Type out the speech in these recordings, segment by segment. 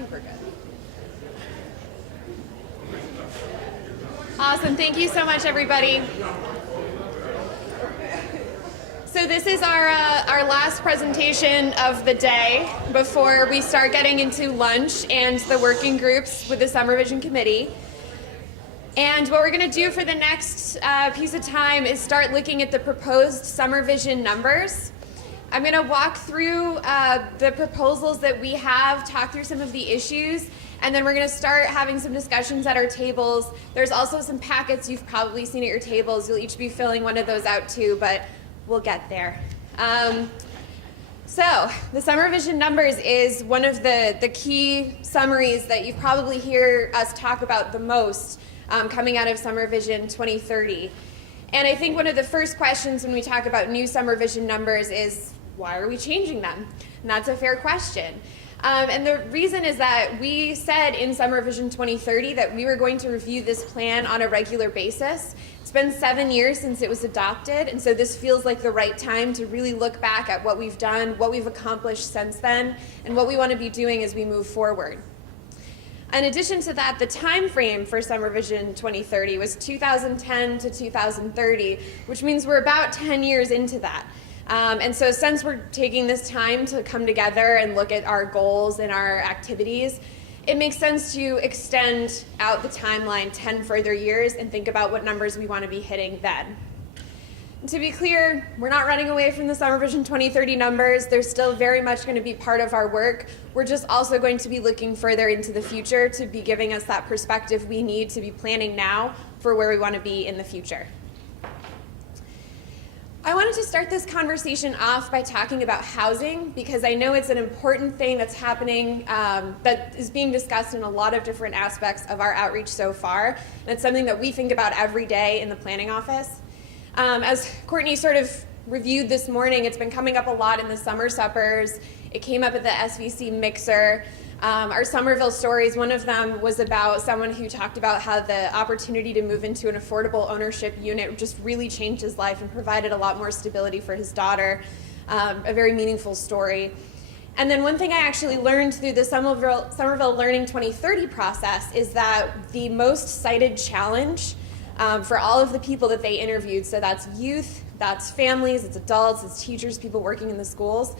think we're good. Awesome. Thank you so much, everybody. So this is our last presentation of the day before we start getting into lunch and the working groups with the SomerVision committee. And what we're going to do for the next piece of time is start looking at the proposed SomerVision numbers. I'm going to walk through the proposals that we have, talk through some of the issues, and then we're going to start having some discussions at our tables. There's also some packets you've probably seen at your tables. You'll each be filling one of those out too, but we'll get there. So the SomerVision numbers is one of the key summaries that you probably hear us talk about the most coming out of SomerVision 2030. And I think one of the first questions when we talk about new SomerVision numbers is, why are we changing them? And that's a fair question. And the reason is that we said in SomerVision 2030 that we were going to review this plan on a regular basis. It's been 7 years since it was adopted, and so this feels like the right time to really look back at what we've done, what we've accomplished since then, and what we want to be doing as we move forward. In addition to that, the time frame for SomerVision 2030 was 2010 to 2030, which means we're about 10 years into that. And so since we're taking this time to come together and look at our goals and our activities, it makes sense to extend out the timeline 10 further years and think about what numbers we want to be hitting then. And to be clear, we're not running away from the SomerVision 2030 numbers. They're still very much going to be part of our work. We're just also going to be looking further into the future to be giving us that perspective we need to be planning now for where we want to be in the future. I wanted to start this conversation off by talking about housing because I know it's an important thing that's happening that is being discussed in a lot of different aspects of our outreach so far. And it's something that we think about every day in the planning office. As Courtney sort of reviewed this morning, it's been coming up a lot in the summer suppers. It came up at the SVC mixer. Our Somerville stories, one of them was about someone who talked about how the opportunity to move into an affordable ownership unit just really changed his life and provided a lot more stability for his daughter, a very meaningful story. And then one thing I actually learned through the Somerville Learning 2030 process is that the most cited challenge for all of the people that they interviewed, so that's youth, that's families, it's adults, it's teachers, people working in the schools,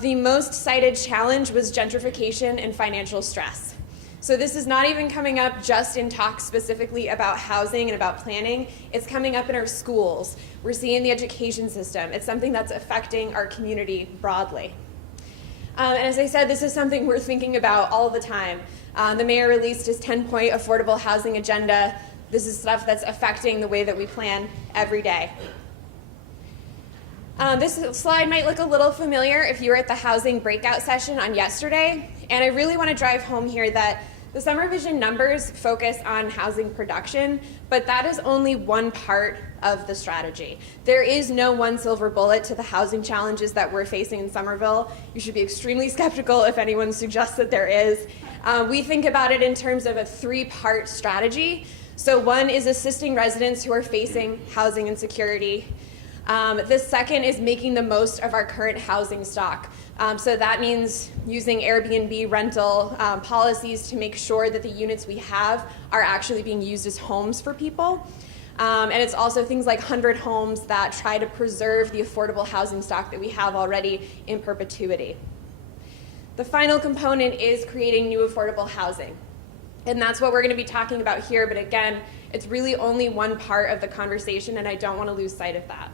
the most cited challenge was gentrification and financial stress. So this is not even coming up just in talks specifically about housing and about planning. It's coming up in our schools. We're seeing the education system. It's something that's affecting our community broadly. And as I said, this is something we're thinking about all the time. The mayor released his 10-point affordable housing agenda. This is stuff that's affecting the way that we plan every day. This slide might look a little familiar if you were at the housing breakout session on yesterday, and I really want to drive home here that the SomerVision numbers focus on housing production, but that is only one part of the strategy. There is no one silver bullet to the housing challenges that we're facing in Somerville. You should be extremely skeptical if anyone suggests that there is. We think about it in terms of a three-part strategy. So one is assisting residents who are facing housing insecurity. The second is making the most of our current housing stock. So that means using Airbnb rental policies to make sure that the units we have are actually being used as homes for people. And it's also things like 100 homes that try to preserve the affordable housing stock that we have already in perpetuity. The final component is creating new affordable housing. And that's what we're going to be talking about here. But again, it's really only one part of the conversation, and I don't want to lose sight of that.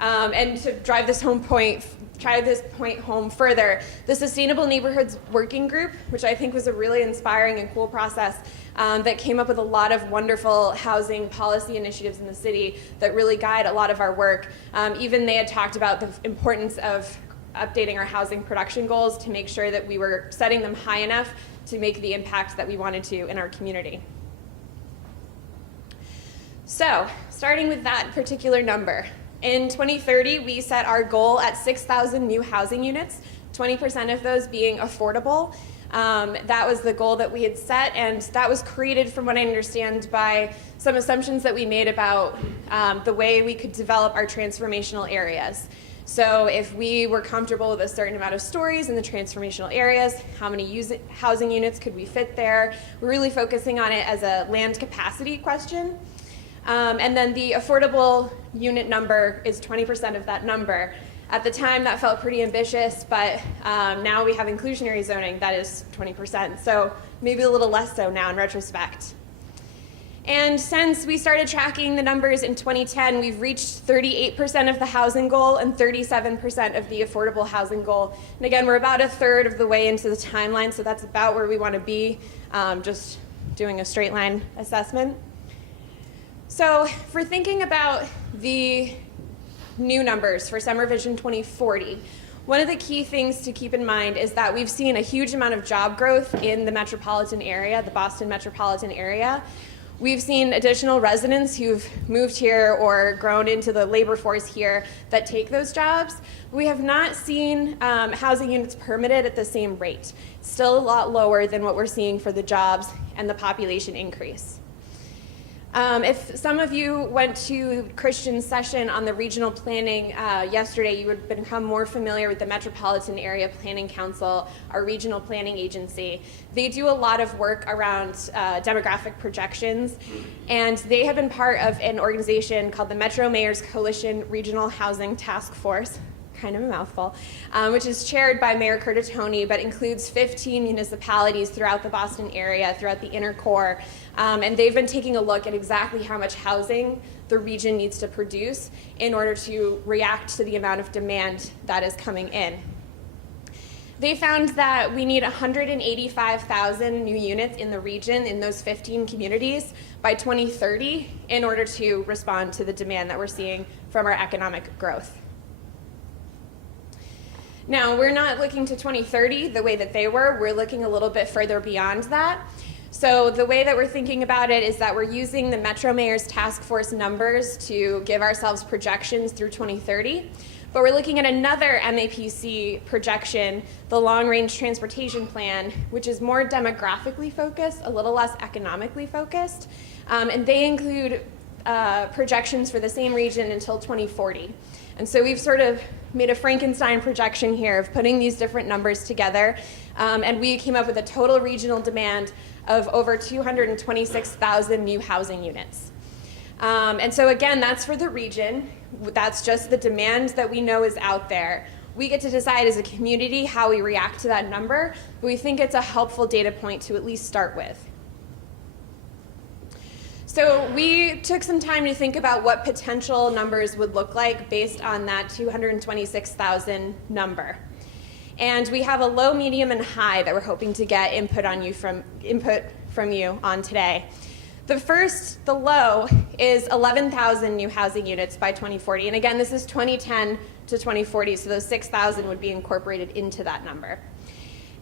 And to drive this point home further, the Sustainable Neighborhoods Working Group, which I think was a really inspiring and cool process that came up with a lot of wonderful housing policy initiatives in the city that really guide a lot of our work. Even they had talked about the importance of updating our housing production goals to make sure that we were setting them high enough to make the impact that we wanted to in our community. So, starting with that particular number. In 2030, we set our goal at 6,000 new housing units, 20% of those being affordable. That was the goal that we had set, and that was created, from what I understand, by some assumptions that we made about the way we could develop our transformational areas. So if we were comfortable with a certain amount of stories in the transformational areas, how many housing units could we fit there? We're really focusing on it as a land capacity question. And then the affordable unit number is 20% of that number. At the time, that felt pretty ambitious, but now we have inclusionary zoning that is 20%. So maybe a little less so now in retrospect. And since we started tracking the numbers in 2010, we've reached 38% of the housing goal and 37% of the affordable housing goal. And again, we're about a third of the way into the timeline, so that's about where we want to be, just doing a straight line assessment. So if we're thinking about the new numbers for SomerVision 2040, one of the key things to keep in mind is that we've seen a huge amount of job growth in the metropolitan area, the Boston metropolitan area. We've seen additional residents who've moved here or grown into the labor force here that take those jobs. We have not seen housing units permitted at the same rate. It's still a lot lower than what we're seeing for the jobs and the population increase. If some of you went to Christian's session on the regional planning yesterday, you would become more familiar with the Metropolitan Area Planning Council, our regional planning agency. They do a lot of work around demographic projections, and they have been part of an organization called the Metro Mayors Coalition Regional Housing Task Force, kind of a mouthful, which is chaired by Mayor Curtatone, but includes 15 municipalities throughout the Boston area, throughout the inner core. And they've been taking a look at exactly how much housing the region needs to produce in order to react to the amount of demand that is coming in. They found that we need 185,000 new units in the region in those 15 communities by 2030 in order to respond to the demand that we're seeing from our economic growth. Now, we're not looking to 2030 the way that they were. We're looking a little bit further beyond that. So the way that we're thinking about it is that we're using the Metro Mayors Task Force numbers to give ourselves projections through 2030. But we're looking at another MAPC projection, the Long Range Transportation Plan, which is more demographically focused, a little less economically focused. And they include projections for the same region until 2040. And so we've sort of made a Frankenstein projection here of putting these different numbers together. And we came up with a total regional demand of over 226,000 new housing units. And so again, that's for the region. That's just the demand that we know is out there. We get to decide as a community how we react to that number, but we think it's a helpful data point to at least start with. So we took some time to think about what potential numbers would look like based on that 226,000 number. And we have a low, medium, and high that we're hoping to get input from you on today. The low is 11,000 new housing units by 2040. And again, this is 2010 to 2040, so those 6,000 would be incorporated into that number.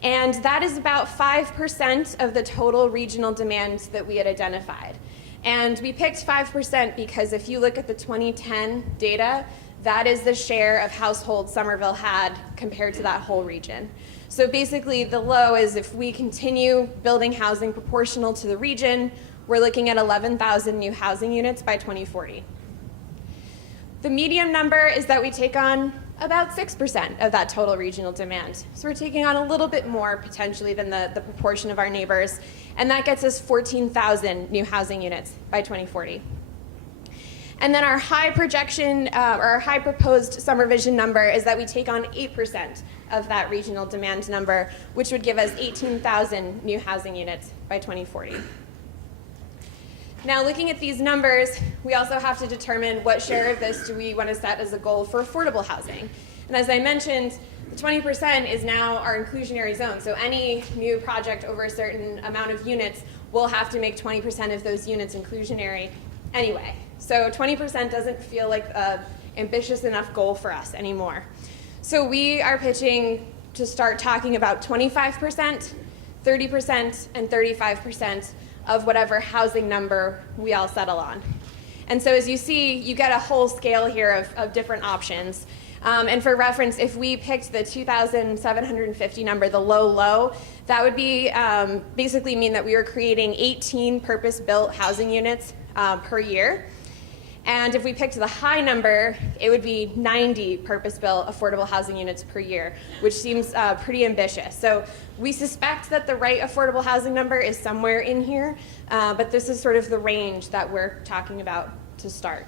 And that is about 5% of the total regional demand that we had identified. And we picked 5% because if you look at the 2010 data, that is the share of households Somerville had compared to that whole region. So basically the low is if we continue building housing proportional to the region, we're looking at 11,000 new housing units by 2040. The medium number is that we take on about 6% of that total regional demand. So we're taking on a little bit more potentially than the proportion of our neighbors, and that gets us 14,000 new housing units by 2040. And then our high projection, or our high proposed SomerVision number is that we take on 8% of that regional demand number, which would give us 18,000 new housing units by 2040. Now, looking at these numbers, we also have to determine what share of this do we want to set as a goal for affordable housing. And as I mentioned, the 20% is now our inclusionary zone. So any new project over a certain amount of units will have to make 20% of those units inclusionary anyway. So 20% doesn't feel like an ambitious enough goal for us anymore. So we are pitching to start talking about 25%, 30%, and 35% of whatever housing number we all settle on. And so as you see, you get a whole scale here of different options. And for reference, if we picked the 2,750 number, the low, that would be basically mean that we were creating 18 purpose-built housing units per year. And if we picked the high number, it would be 90 purpose-built affordable housing units per year, which seems pretty ambitious. So we suspect that the right affordable housing number is somewhere in here, but this is sort of the range that we're talking about to start.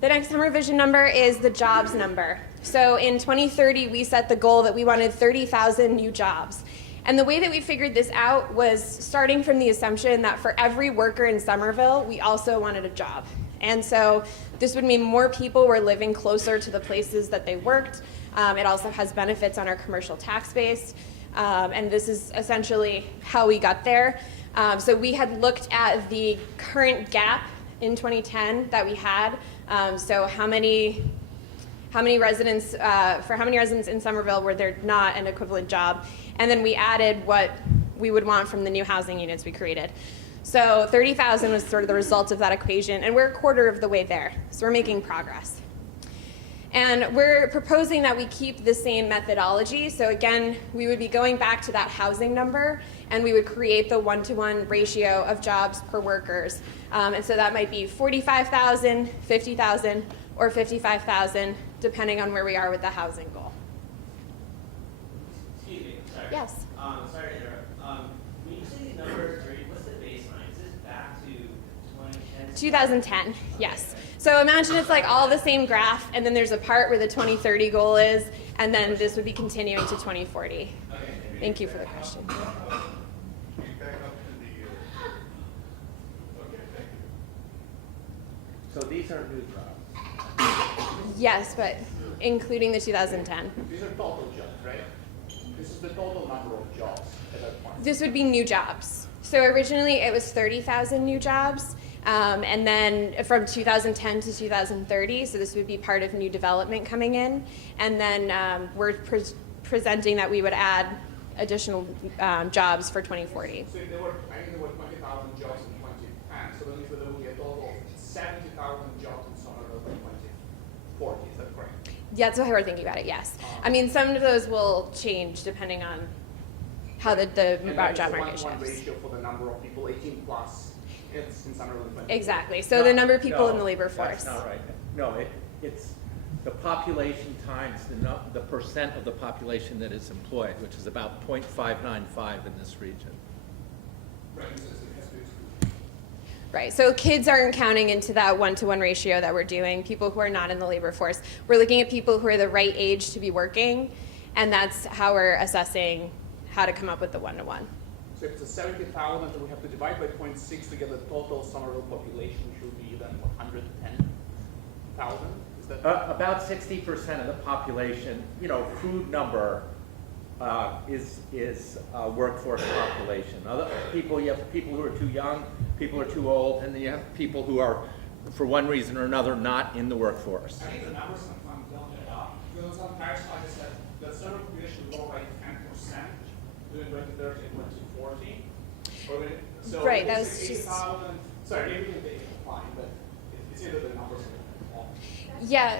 The next SomerVision number is the jobs number. So in 2030, we set the goal that we wanted 30,000 new jobs. And the way that we figured this out was starting from the assumption that for every worker in Somerville, we also wanted a job. And so this would mean more people were living closer to the places that they worked. It also has benefits on our commercial tax base. And this is essentially how we got there. So we had looked at the current gap in 2010 that we had. So how many residents, for how many residents in Somerville were there not an equivalent job? And then we added what we would want from the new housing units we created. So 30,000 was sort of the result of that equation, and we're a quarter of the way there. So we're making progress. And we're proposing that we keep the same methodology. So again, we would be going back to that housing number, and we would create the 1-to-1 ratio of jobs per workers. And so that might be 45,000, 50,000, or 55,000, depending on where we are with the housing goal. Excuse me, sorry. Yes. Sorry to interrupt. When you say these numbers, what's the baseline? Is this back to 2010? 2010, yes. So imagine it's like all the same graph, and then there's a part where the 2030 goal is, and then this would be continuing to 2040. Okay. Thank you for the question. So these are new jobs. Yes, but including the 2010. These are total jobs, right? This is the total number of jobs at that point. This would be new jobs. So originally it was 30,000 new jobs, and then from 2010 to 2030, so this would be part of new development coming in, and then we're presenting that we would add additional jobs for 2040. So there were, I think there were 20,000 jobs in 2010, so that means that there will be a total of 70,000 jobs in Somerville by 2040, is that correct? Yeah, that's how we're thinking about it, yes. I mean, some of those will change depending on how the job market one shifts. ratio for the number of people, 18 plus, it's in Somerville in 2040. Exactly. So the number of people in the labor force. That's not right. No, it's the population times the percent of the population that is employed, which is about 0.595 in this region. Right. Right, so kids aren't counting into that 1-to-1 ratio that we're doing, people who are not in the labor force. We're looking at people who are the right age to be working, and that's how we're assessing how to come up with the 1-to-1. So if it's a 70,000 that we have to divide by 0.6 to get the total Somerville population should be then 110,000? Is that About 60% of the population, crude number is workforce population. Other people, you have people who are too young, people who are too old, and then you have people who are, for one reason or another, not in the workforce. I think the numbers sometimes don't add up. Because sometimes, like I said, the Somerville population will grow by 10% during 2030 and 2040. So Right, that was 60,000. Sorry, maybe we can take it fine, but it's either the numbers are off. Yeah,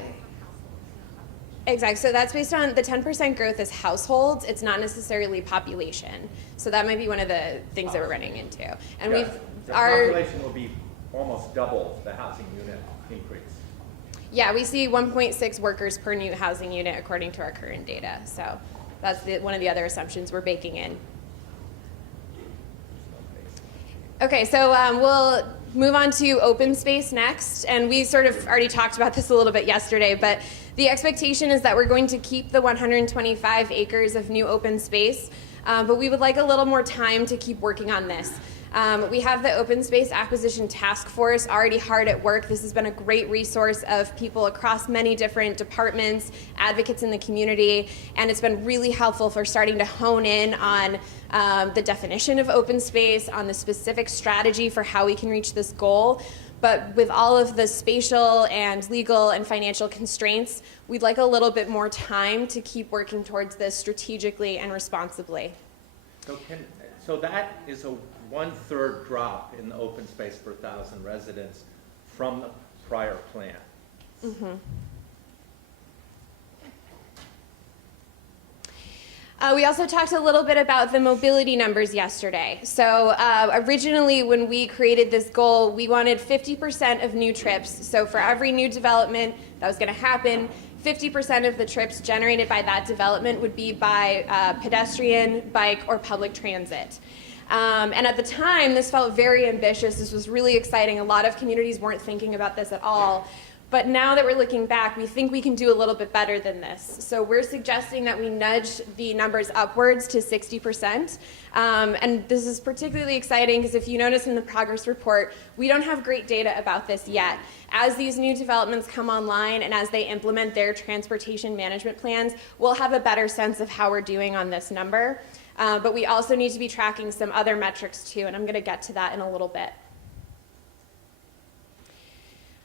exactly. So that's based on the 10% growth is households. It's not necessarily population. So that might be one of the things that we're running into. And Yeah, we've the population will be almost double the housing unit increase. Yeah, we see 1.6 workers per new housing unit according to our current data. So that's one of the other assumptions we're baking in. Okay, so we'll move on to open space next. And we sort of already talked about this a little bit yesterday, but the expectation is that we're going to keep the 125 acres of new open space, but we would like a little more time to keep working on this. We have the Open Space Acquisition Task Force already hard at work. This has been a great resource of people across many different departments, advocates in the community, and it's been really helpful for starting to hone in on the definition of open space, on the specific strategy for how we can reach this goal. But with all of the spatial and legal and financial constraints, we'd like a little bit more time to keep working towards this strategically and responsibly. So that is a 1/3 drop in the open space per 1,000 residents from the prior plan. Mm-hmm. We also talked a little bit about the mobility numbers yesterday. So originally when we created this goal, we wanted 50% of new trips. So for every new development that was going to happen, 50% of the trips generated by that development would be by pedestrian, bike, or public transit. And at the time, this felt very ambitious. This was really exciting. A lot of communities weren't thinking about this at all. But now that we're looking back, we think we can do a little bit better than this. So we're suggesting that we nudge the numbers upwards to 60%. And this is particularly exciting because if you notice in the progress report, we don't have great data about this yet. As these new developments come online and as they implement their transportation management plans, we'll have a better sense of how we're doing on this number. But we also need to be tracking some other metrics too, and I'm going to get to that in a little bit.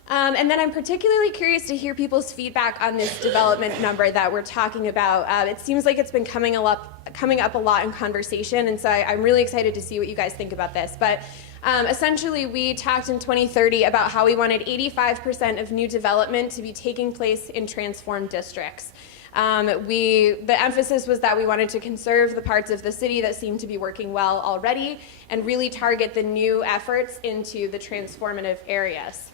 And then I'm particularly curious to hear people's feedback on this development number that we're talking about. It seems like it's been coming up a lot in conversation, and so I'm really excited to see what you guys think about this. But essentially, we talked in 2030 about how we wanted 85% of new development to be taking place in transformed districts. The emphasis was that we wanted to conserve the parts of the city that seem to be working well already and really target the new efforts into the transformative areas.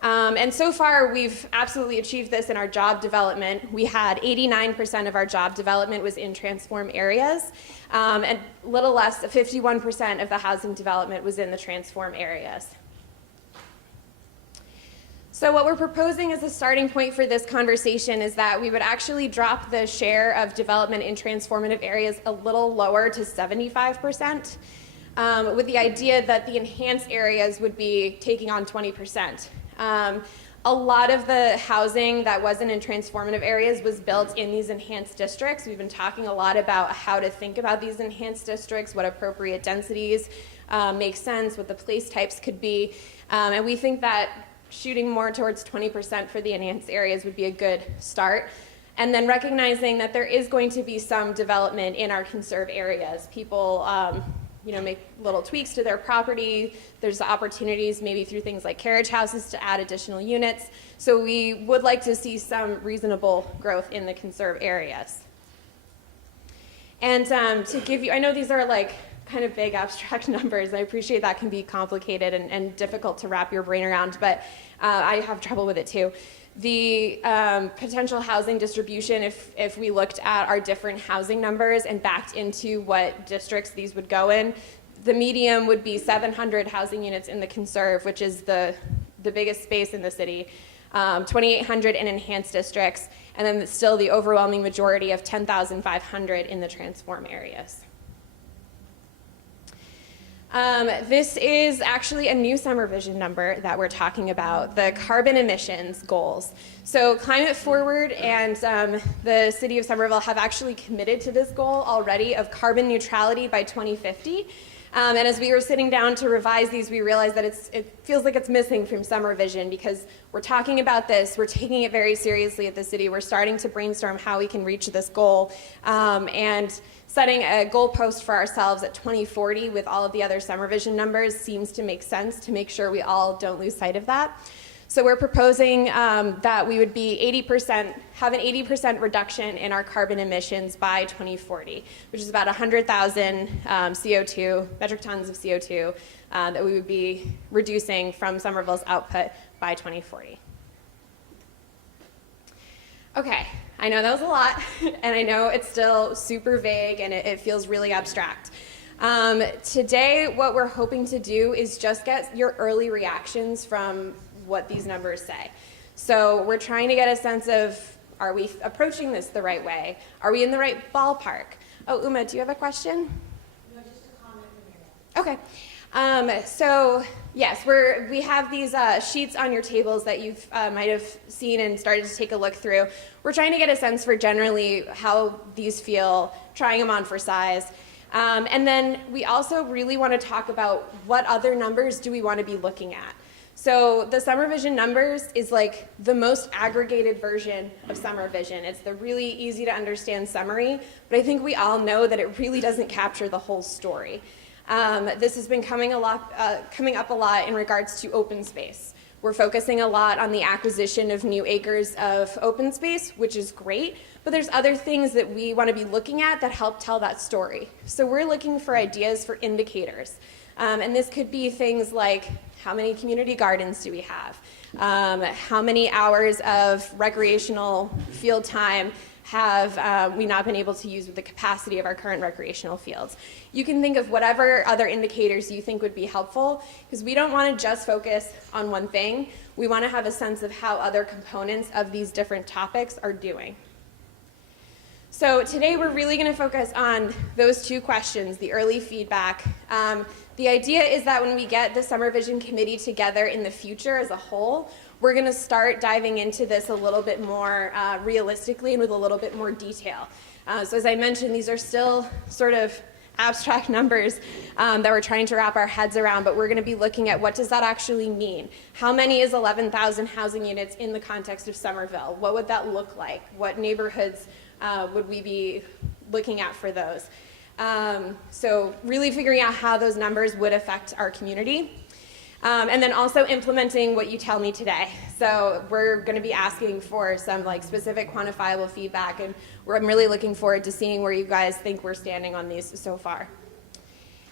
And so far, we've absolutely achieved this in our job development. We had 89% of our job development was in transform areas, and a little less, 51% of the housing development was in the transform areas. So what we're proposing as a starting point for this conversation is that we would actually drop the share of development in transformative areas a little lower to 75%, with the idea that the enhanced areas would be taking on 20%. A lot of the housing that wasn't in transformative areas was built in these enhanced districts. We've been talking a lot about how to think about these enhanced districts, what appropriate densities make sense, what the place types could be, and we think that shooting more towards 20% for the enhanced areas would be a good start. And then recognizing that there is going to be some development in our conserved areas. People make little tweaks to their property. There's opportunities maybe through things like carriage houses to add additional units. So we would like to see some reasonable growth in the conserved areas. And to give you, I know these are like kind of big abstract numbers. I appreciate that can be complicated and difficult to wrap your brain around, but I have trouble with it too. The potential housing distribution, if we looked at our different housing numbers and backed into what districts these would go in, the medium would be 700 housing units in the conserve, which is the biggest space in the city, 2,800 in enhanced districts, and then still the overwhelming majority of 10,500 in the transform areas. This is actually a new SomerVision number that we're talking about, the carbon emissions goals. So Climate Forward and the city of Somerville have actually committed to this goal already of carbon neutrality by 2050. And as we were sitting down to revise these, we realized that it feels like it's missing from SomerVision because we're talking about this, we're taking it very seriously at the city, we're starting to brainstorm how we can reach this goal, and setting a goalpost for ourselves at 2040 with all of the other SomerVision numbers seems to make sense to make sure we all don't lose sight of that. So we're proposing that we would be have an 80% reduction in our carbon emissions by 2040, which is about 100,000 metric tons of CO2 that we would be reducing from Somerville's output by 2040. Okay, I know that was a lot, and I know it's still super vague and it feels really abstract. Today, what we're hoping to do is just get your early reactions from what these numbers say. So we're trying to get a sense of, are we approaching this the right way? Are we in the right ballpark? Oh, Uma, do you have a question? No, just a comment from your end. Okay. So yes, we have these sheets on your tables that you might have seen and started to take a look through. We're trying to get a sense for generally how these feel, trying them on for size. And then we also really want to talk about what other numbers do we want to be looking at. So the SomerVision numbers is like the most aggregated version of SomerVision. It's the really easy to understand summary, but I think we all know that it really doesn't capture the whole story. This has been coming up a lot in regards to open space. We're focusing a lot on the acquisition of new acres of open space, which is great, but there's other things that we want to be looking at that help tell that story. So we're looking for ideas for indicators. And this could be things like, how many community gardens do we have? How many hours of recreational field time have we not been able to use with the capacity of our current recreational fields? You can think of whatever other indicators you think would be helpful, because we don't want to just focus on one thing. We want to have a sense of how other components of these different topics are doing. So today we're really going to focus on those two questions, the early feedback. The idea is that when we get the SomerVision committee together in the future as a whole, we're going to start diving into this a little bit more realistically and with a little bit more detail. So as I mentioned, these are still sort of abstract numbers that we're trying to wrap our heads around, but we're going to be looking at what does that actually mean? How many is 11,000 housing units in the context of Somerville? What would that look like? What neighborhoods would we be looking at for those? So really figuring out how those numbers would affect our community. And then also implementing what you tell me today. So we're going to be asking for some like specific quantifiable feedback, and I'm really looking forward to seeing where you guys think we're standing on these so far.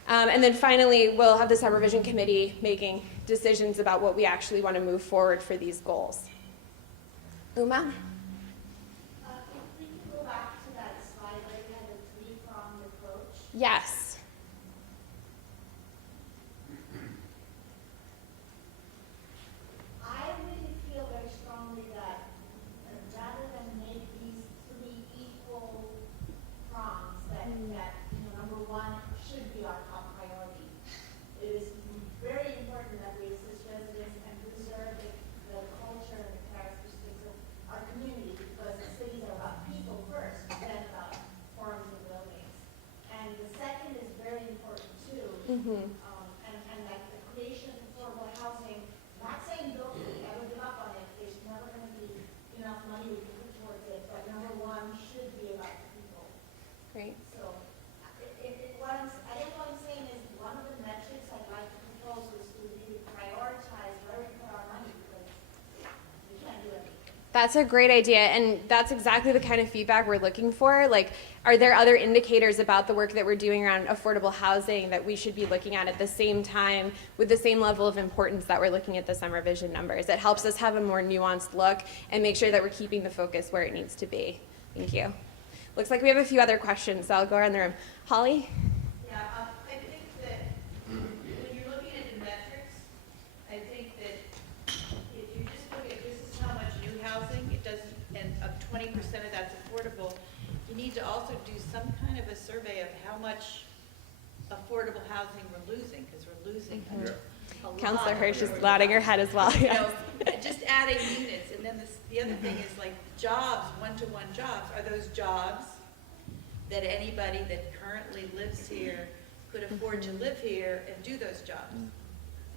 And then finally, we'll have the SomerVision committee making decisions about what we actually want to move forward for these goals. Uma? If we can go back to that slide where you had a three-pronged approach. Yes. I really feel very strongly that rather than make these three equal prongs, that number one should be our top priority. It is very important that we assist residents and preserve the culture and the characteristics of our community, because the cities are about people first, then about forms and buildings. And the second is very important too. And that the creation of affordable housing, not saying don't ever give up on it, there's never going to be enough money we can put towards it, but number one should be about the people. Great. So, I guess what I'm saying is, one of the metrics I'd like to propose is to really prioritize where we put our money, because we can't do everything. That's a great idea, and that's exactly the kind of feedback we're looking for. Like, are there other indicators about the work that we're doing around affordable housing that we should be looking at the same time with the same level of importance that we're looking at the SomerVision numbers? It helps us have a more nuanced look and make sure that we're keeping the focus where it needs to be. Thank you. Looks like we have a few other questions, so I'll go around the room. Holly? Yeah, I think that when you're looking at the metrics, I think that if you just look at this is how much new housing, it doesn't, and of 20% of that's affordable, you need to also do some kind of a survey of how much affordable housing we're losing, because we're losing a lot. Counselor of Hirsch is affordable nodding her housing. head as well. You Yes. know, just adding units, and then the other thing is like jobs, one-to-one jobs. Are those jobs that anybody that currently lives here could afford to live here and do those jobs?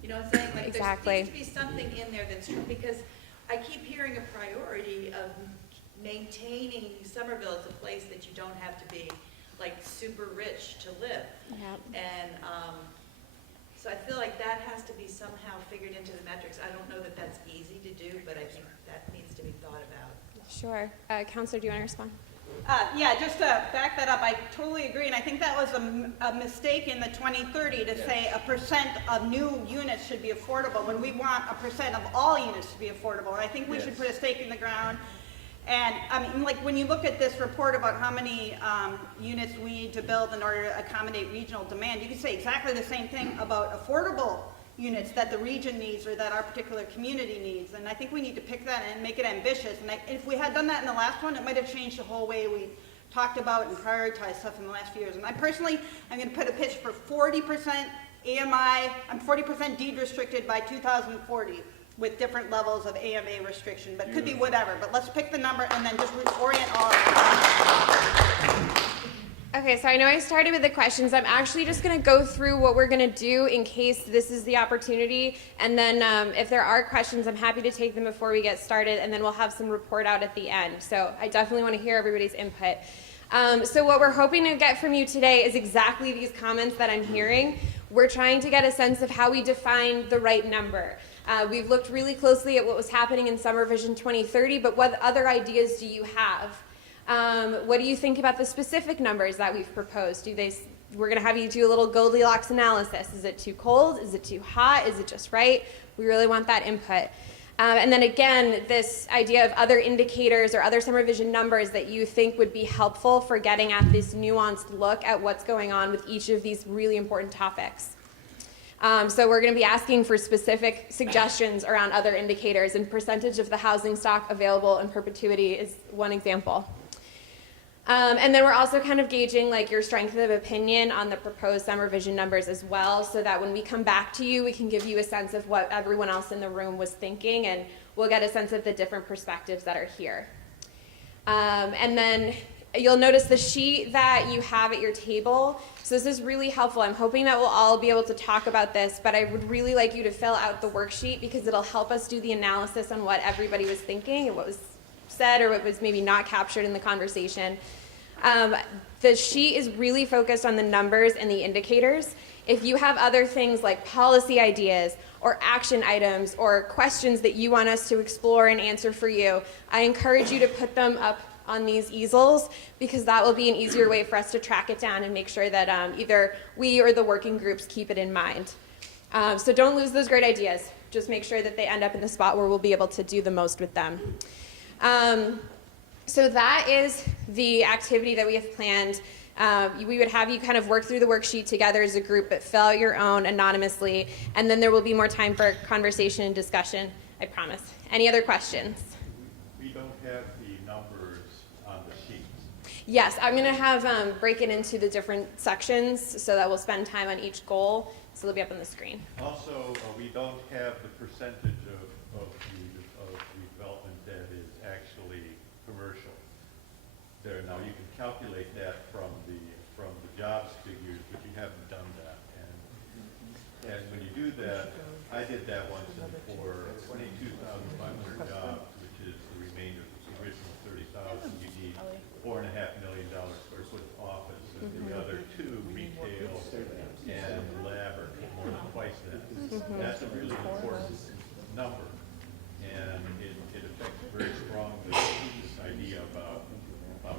You know what I'm saying? Like Exactly. there needs to be something in there that's true, because I keep hearing a priority of maintaining Somerville as a place that you don't have to be like super rich to live. Yep. And so I feel like that has to be somehow figured into the metrics. I don't know that that's easy to do, but I think that needs to be thought about. Sure. Counselor, do you want to respond? Yeah, just to back that up, I totally agree, and I think that was a mistake in the 2030 to say 1% of new units should be affordable, when we want 1% of all units to be affordable. And I think we should put a stake in the ground. And I mean, like when you look at this report about how many units we need to build in order to accommodate regional demand, you can say exactly the same thing about affordable units that the region needs or that our particular community needs. And I think we need to pick that and make it ambitious. And if we had done that in the last one, it might have changed the whole way we talked about and prioritized stuff in the last few years. And I personally, I'm going to put a pitch for 40% AMI, I'm 40% deed restricted by 2040 with different levels of AMA restriction, but it could be whatever. But let's pick the number and then just orient all of it. Okay, so I know I started with the questions. I'm actually just going to go through what we're going to do in case this is the opportunity. And then if there are questions, I'm happy to take them before we get started, and then we'll have some report out at the end. So I definitely want to hear everybody's input. So what we're hoping to get from you today is exactly these comments that I'm hearing. We're trying to get a sense of how we define the right number. We've looked really closely at what was happening in SomerVision 2030, but what other ideas do you have? What do you think about the specific numbers that we've proposed? We're going to have you do a little Goldilocks analysis. Is it too cold? Is it too hot? Is it just right? We really want that input. And then again, this idea of other indicators or other SomerVision numbers that you think would be helpful for getting at this nuanced look at what's going on with each of these really important topics. So we're going to be asking for specific suggestions around other indicators, and percentage of the housing stock available in perpetuity is one example. And then we're also kind of gauging like your strength of opinion on the proposed SomerVision numbers as well, so that when we come back to you, we can give you a sense of what everyone else in the room was thinking, and we'll get a sense of the different perspectives that are here. And then you'll notice the sheet that you have at your table. So this is really helpful. I'm hoping that we'll all be able to talk about this, but I would really like you to fill out the worksheet because it'll help us do the analysis on what everybody was thinking and what was said or what was maybe not captured in the conversation. The sheet is really focused on the numbers and the indicators. If you have other things like policy ideas or action items or questions that you want us to explore and answer for you, I encourage you to put them up on these easels, because that will be an easier way for us to track it down and make sure that either we or the working groups keep it in mind. So don't lose those great ideas. Just make sure that they end up in the spot where we'll be able to do the most with them. So that is the activity that we have planned. We would have you kind of work through the worksheet together as a group, but fill out your own anonymously, and then there will be more time for conversation and discussion, I promise. Any other questions? We don't have the numbers on the sheets. Yes, I'm going to have break it into the different sections so that we'll spend time on each goal, so they'll be up on the screen. Also, we don't have the percentage of the development that is actually commercial. There, now you can calculate that from the jobs figures, but you haven't done that. And when you do that, I did that once, and for 22,500 jobs, which is the remainder of the original 30,000, you need $4.5 million square foot office, and the other two, retail and lab, are more than twice that. That's a really important number, and it affects very strongly this idea about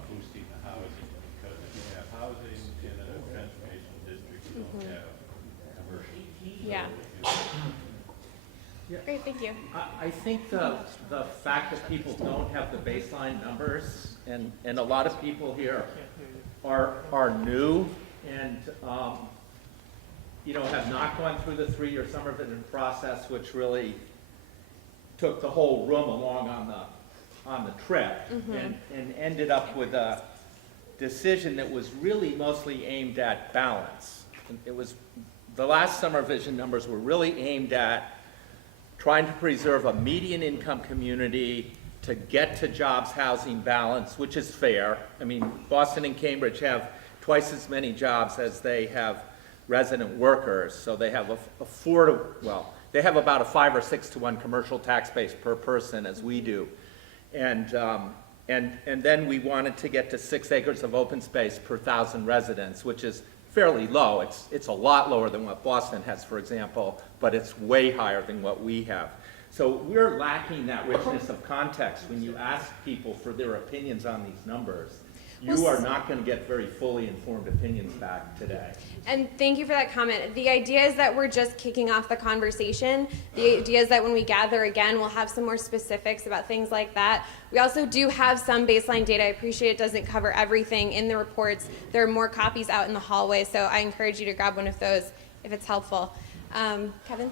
boosting the housing, because if you have housing in a transformational district, you don't have commercial. Yeah. Great, thank you. I think the fact that people don't have the baseline numbers, and a lot of people here are new and have not gone through the 3-year SomerVision process, which really took the whole room along on the trip, and ended up with a decision that was really mostly aimed at balance. It was, the last SomerVision numbers were really aimed at trying to preserve a median income community to get to jobs housing balance, which is fair. I mean, Boston and Cambridge have twice as many jobs as they have resident workers, so they have they have about a 5 or 6 to 1 commercial tax base per person, as we do. And then we wanted to get to 6 acres of open space per 1,000 residents, which is fairly low. It's a lot lower than what Boston has, for example, but it's way higher than what we have. So we're lacking that richness of context when you ask people for their opinions on these numbers. You are not going to get very fully informed opinions back today. And thank you for that comment. The idea is that we're just kicking off the conversation. The idea is that when we gather again, we'll have some more specifics about things like that. We also do have some baseline data. I appreciate it doesn't cover everything in the reports. There are more copies out in the hallway, so I encourage you to grab one of those if it's helpful. Kevin?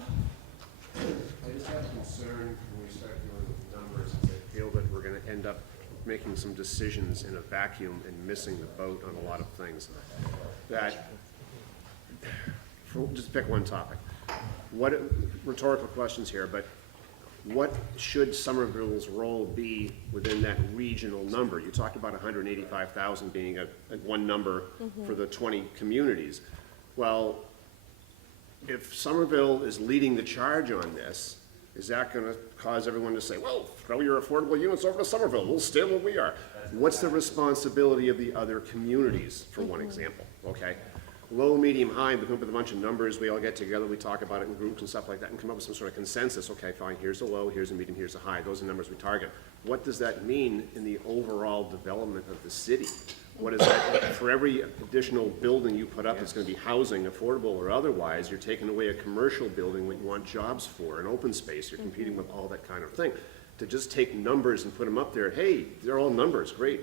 I just have concern when we start doing numbers, I feel that we're going to end up making some decisions in a vacuum and missing the boat on a lot of things. Just pick one topic. What, rhetorical questions here, but what should Somerville's role be within that regional number? You talked about 185,000 being a one number for the 20 communities. Well, if Somerville is leading the charge on this, is that going to cause everyone to say, well, throw your affordable units over to Somerville, we'll stay where we are? What's the responsibility of the other communities, for one example, okay? low, medium, high, we come up with a bunch of numbers, we all get together, we talk about it in groups and stuff like that, and come up with some sort of consensus. Okay, fine, here's a low, here's a medium, here's a high. Those are the numbers we target. What does that mean in the overall development of the city? What is that, for every additional building you put up that's gonna be housing, affordable or otherwise, you're taking away a commercial building that you want jobs for, an open space, you're competing with all that kind of thing. To just take numbers and put them up there, hey, they're all numbers, great.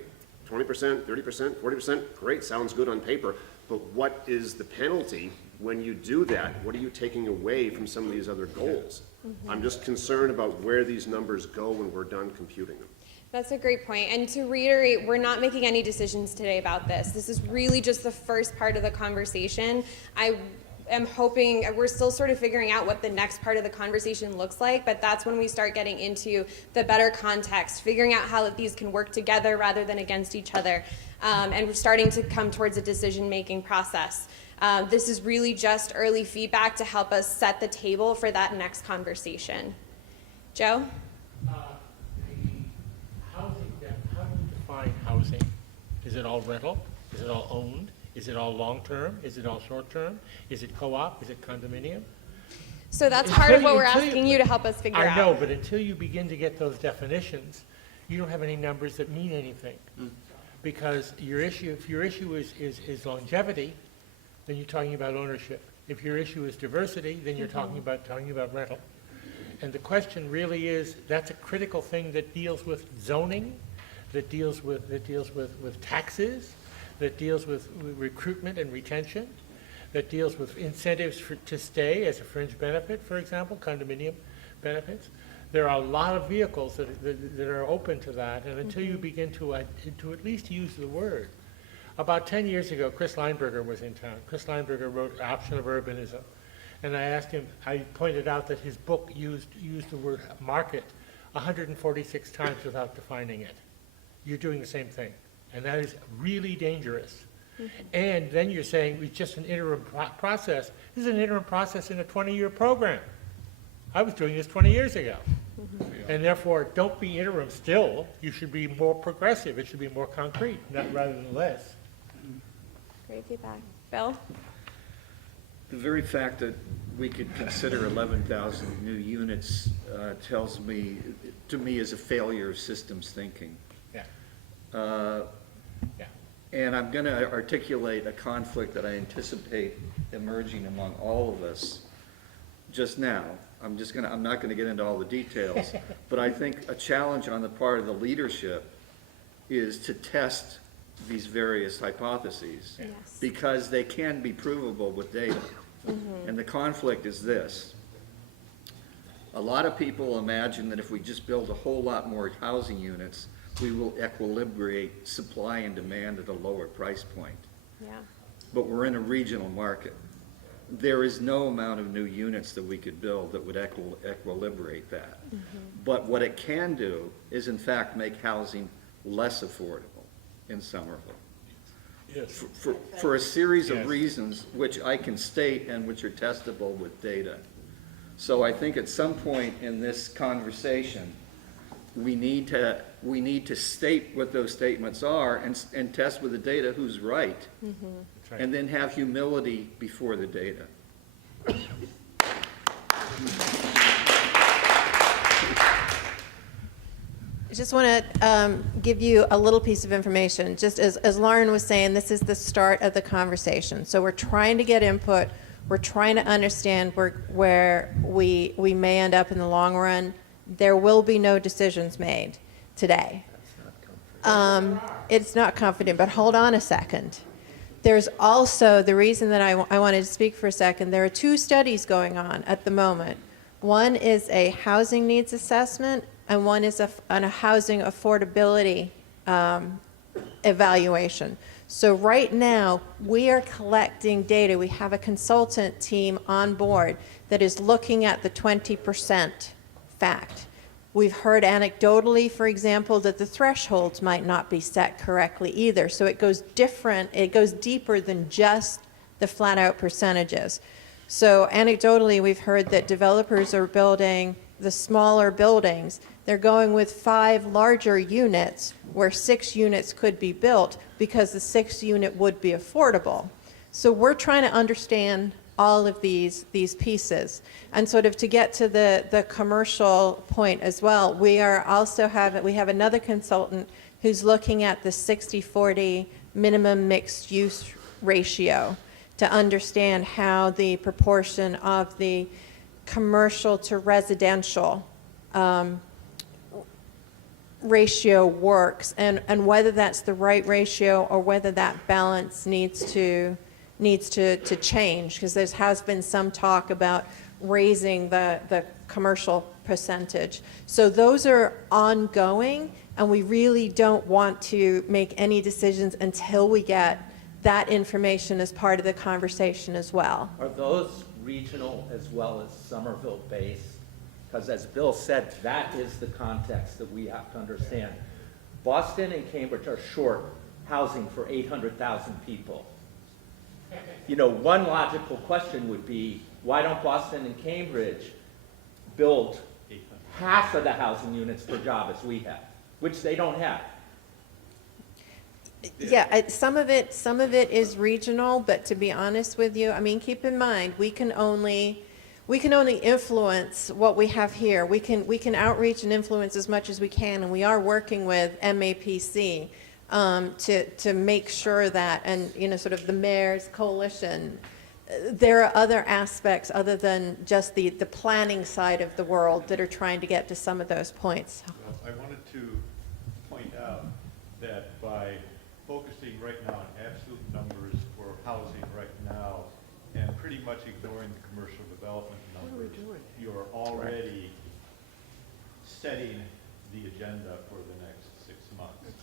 20%, 30%, 40%, great, sounds good on paper. But what is the penalty when you do that? What are you taking away from some of these other goals? I'm just concerned about where these numbers go when we're done computing them. That's a great point. And to reiterate, we're not making any decisions today about this. This is really just the first part of the conversation. I am hoping, we're still sort of figuring out what the next part of the conversation looks like, but that's when we start getting into the better context, figuring out how these can work together rather than against each other, and we're starting to come towards a decision-making process. This is really just early feedback to help us set the table for that next conversation. Joe? How do you define housing? Is it all rental? Is it all owned? Is it all long-term? Is it all short-term? Is it co-op? Is it condominium? So that's part of what we're asking you to help us figure out. I know, but until you begin to get those definitions, you don't have any numbers that mean anything. Because your issue, if your issue is longevity, then you're talking about ownership. If your issue is diversity, then you're talking about rental. And the question really is, that's a critical thing that deals with zoning, that deals with taxes, that deals with recruitment and retention, that deals with incentives to stay as a fringe benefit, for example, condominium benefits. There are a lot of vehicles that are open to that, and until you begin to at least use the word. About 10 years ago, Chris Lineberger was in town. Chris Lineberger wrote Option of Urbanism. And I asked him, I pointed out that his book used the word market 146 times without defining it. You're doing the same thing. And that is really dangerous. And then you're saying it's just an interim process. This is an interim process in a 20-year program. I was doing this 20 years ago. And therefore, don't be interim still. You should be more progressive. It should be more concrete, rather than less. Great feedback. Bill? The very fact that we could consider 11,000 new units tells me, to me, is a failure of systems thinking. Yeah. And I'm going to articulate a conflict that I anticipate emerging among all of us just now. I'm not going to get into all the details, but I think a challenge on the part of the leadership is to test these various hypotheses, Yes. because they can be provable with data. And the conflict is this. A lot of people imagine that if we just build a whole lot more housing units, we will equilibrate supply and demand at a lower price point. Yeah. But we're in a regional market. There is no amount of new units that we could build that would equilibrate that. But what it can do is, in fact, make housing less affordable in Somerville. Yes. For a series Yes. of reasons which I can state and which are testable with data. So I think at some point in this conversation, we need to state what those statements are and test with the data who's right. That's right. And then have humility before the data. I just want to give you a little piece of information. Just as Lauren was saying, this is the start of the conversation. So we're trying to get input. We're trying to understand where we may end up in the long run. There will be no decisions made today. It's not confident, but hold on a second. There's also the reason that I wanted to speak for a second. There are two studies going on at the moment. One is a housing needs assessment, and one is a housing affordability evaluation. So right now, we are collecting data. We have a consultant team on board that is looking at the 20% fact. We've heard anecdotally, for example, that the thresholds might not be set correctly either. So it goes deeper than just the flat out percentages. So anecdotally, we've heard that developers are building the smaller buildings. They're going with 5 larger units where 6 units could be built because the 6th unit would be affordable. So we're trying to understand all of these pieces. And sort of to get to the commercial point as well, we have another consultant who's looking at the 60-40 minimum mixed use ratio to understand how the proportion of the commercial to residential ratio works, and whether that's the right ratio or whether that balance needs to change, because there has been some talk about raising the commercial percentage. So those are ongoing, and we really don't want to make any decisions until we get that information as part of the conversation as well. Are those regional as well as Somerville based? Because as Bill said, that is the context that we have to understand. Boston and Cambridge are short housing for 800,000 people. You know, one logical question would be, why don't Boston and Cambridge build half of the housing units per job as we have, which they don't have? Yeah, some of it is regional, but to be honest with you, I mean, keep in mind, we can only influence what we have here. We can outreach and influence as much as we can, and we are working with MAPC to make sure that, and you know, sort of the mayor's coalition. There are other aspects other than just the planning side of the world that are trying to get to some of those points. Well, I wanted to point out that by focusing right now on absolute numbers for housing right now and pretty much ignoring the commercial development numbers, you're already setting the agenda for the next 6 months.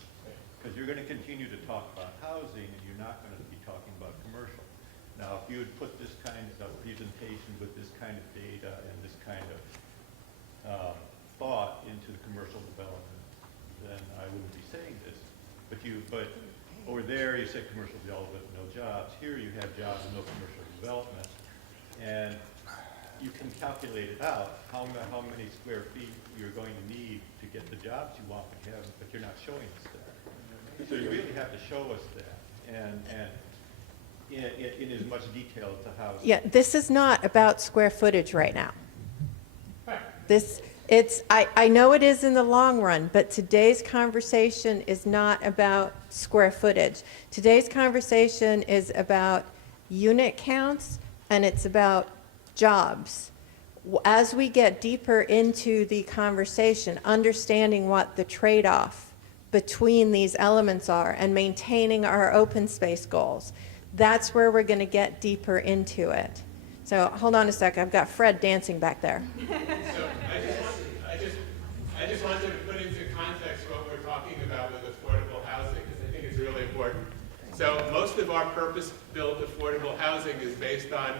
Because you're going to continue to talk about housing and you're not going to be talking about commercial. Now, if you would put this kind of presentation with this kind of data and this kind of thought into the commercial development, then I wouldn't be saying this. But over there, you said commercial development, no jobs. Here, you have jobs and no commercial development, and you can calculate it out how many square feet you're going to need to get the jobs you want, but you're not showing us that. So you really have to show us that, and in as much detail as to how. Yeah, this is not about square footage right now. I know it is in the long run, but today's conversation is not about square footage. Today's conversation is about unit counts, and it's about jobs. As we get deeper into the conversation, understanding what the trade-off between these elements are and maintaining our open space goals, that's where we're going to get deeper into it. So hold on a second. I've got Fred dancing back there. So I just wanted to put into context what we're talking about with affordable housing, because I think it's really important. So most of our purpose-built affordable housing is based on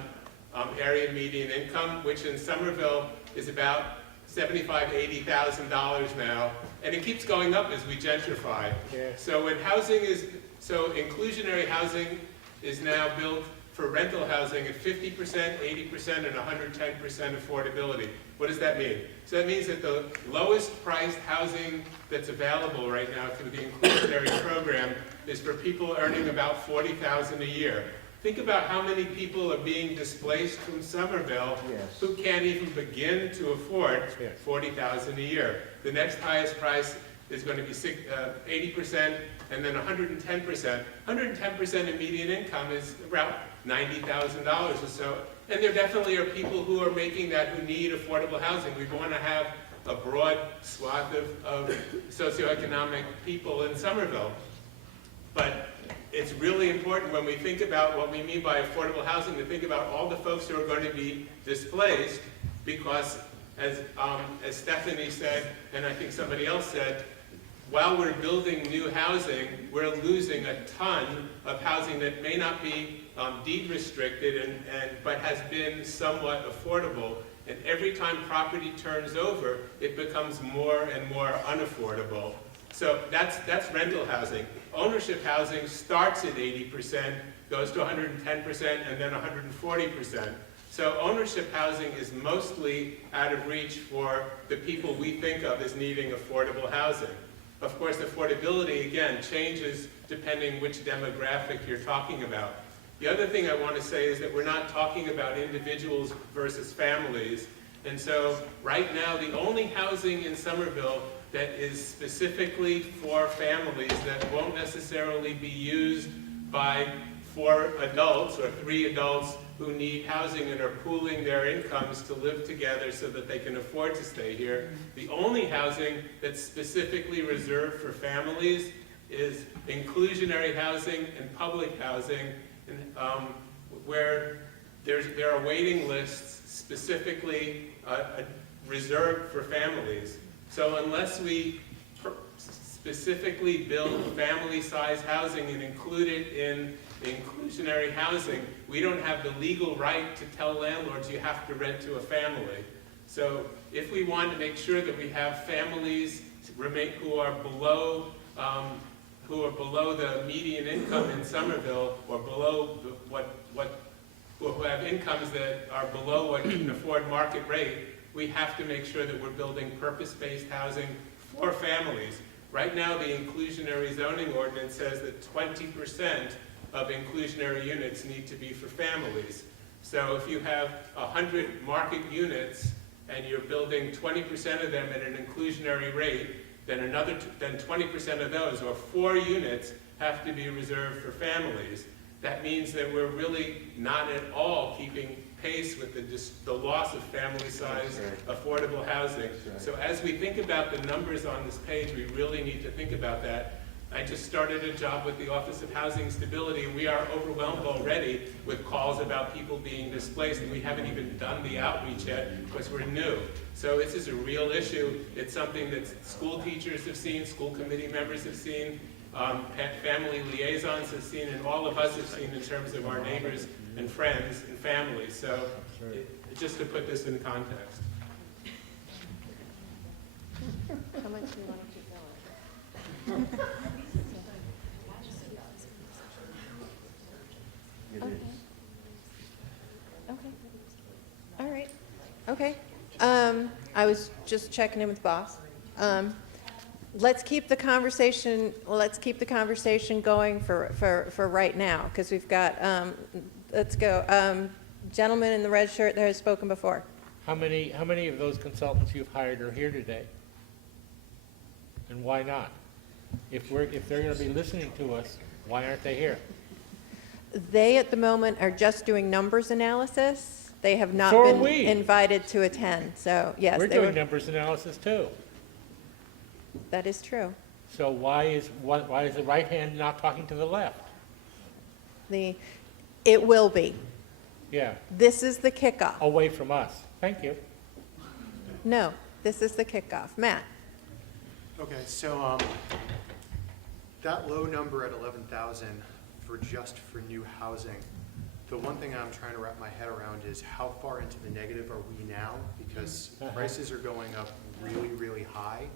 area median income, which in Somerville is about $75,000 to $80,000 now, and it keeps going up as we gentrify. Yeah. So when inclusionary housing is now built for rental housing at 50%, 80%, and 110% affordability. What does that mean? So that means that the lowest priced housing that's available right now through the inclusionary program is for people earning about $40,000 a year. Think about how many people are being displaced from Somerville who can't even begin to afford $40,000 a year. The next highest price is going to be 80%, and then 110%. 110% of median income is about $90,000 or so. And there definitely are people who are making that who need affordable housing. We want to have a broad swath of socioeconomic people in Somerville. But it's really important when we think about what we mean by affordable housing to think about all the folks who are going to be displaced, because as Stephanie said, and I think somebody else said, while we're building new housing, we're losing a ton of housing that may not be deed restricted but has been somewhat affordable. And every time property turns over, it becomes more and more unaffordable. So that's rental housing. Ownership housing starts at 80%, goes to 110%, and then 140%. So ownership housing is mostly out of reach for the people we think of as needing affordable housing. Of course, affordability, again, changes depending which demographic you're talking about. The other thing I want to say is that we're not talking about individuals versus families. And so right now, the only housing in Somerville that is specifically for families that won't necessarily be used by 4 adults or 3 adults who need housing and are pooling their incomes to live together so that they can afford to stay here. The only housing that's specifically reserved for families is inclusionary housing and public housing, and, where there are waiting lists specifically reserved for families. So unless we specifically build family-size housing and include it in inclusionary housing, we don't have the legal right to tell landlords you have to rent to a family. So if we want to make sure that we have families who are below the median income in Somerville, or below who have incomes that are below what you can afford market rate, we have to make sure that we're building purpose-based housing for families. Right now, the inclusionary zoning ordinance says that 20% of inclusionary units need to be for families. So if you have 100 market units and you're building 20% of them at an inclusionary rate, then 20% of those, or 4 units, have to be reserved for families. That means that we're really not at all keeping pace with the loss of family-sized affordable housing. So as we think about the numbers on this page, we really need to think about that. I just started a job with the Office of Housing Stability. We are overwhelmed already with calls about people being displaced, and we haven't even done the outreach yet because we're new. So this is a real issue. It's something that school teachers have seen, school committee members have seen, family liaisons have seen, and all of us have seen in terms of our neighbors and friends and families. So just to put this in context. How much do you want to keep going? Okay. Okay. All right. Okay. I was just checking in with boss. Let's keep the conversation. Let's keep the conversation going for right now, because we've got. Let's go. Gentleman in the red shirt that has spoken before. How many of those consultants you've hired are here today? And why not? If they're going to be listening to us, why aren't they here? They at the moment are just doing numbers analysis. They have not So are been we. invited to attend. So yes, We're they were. doing numbers analysis too. That is true. So why is the right hand not talking to the left? It will be. Yeah, This is the kickoff. away from us. Thank you. No, this is the kickoff. Matt. Okay, so that low number at 11,000 for new housing, the one thing I'm trying to wrap my head around is how far into the negative are we now? Because prices are going up really, really high.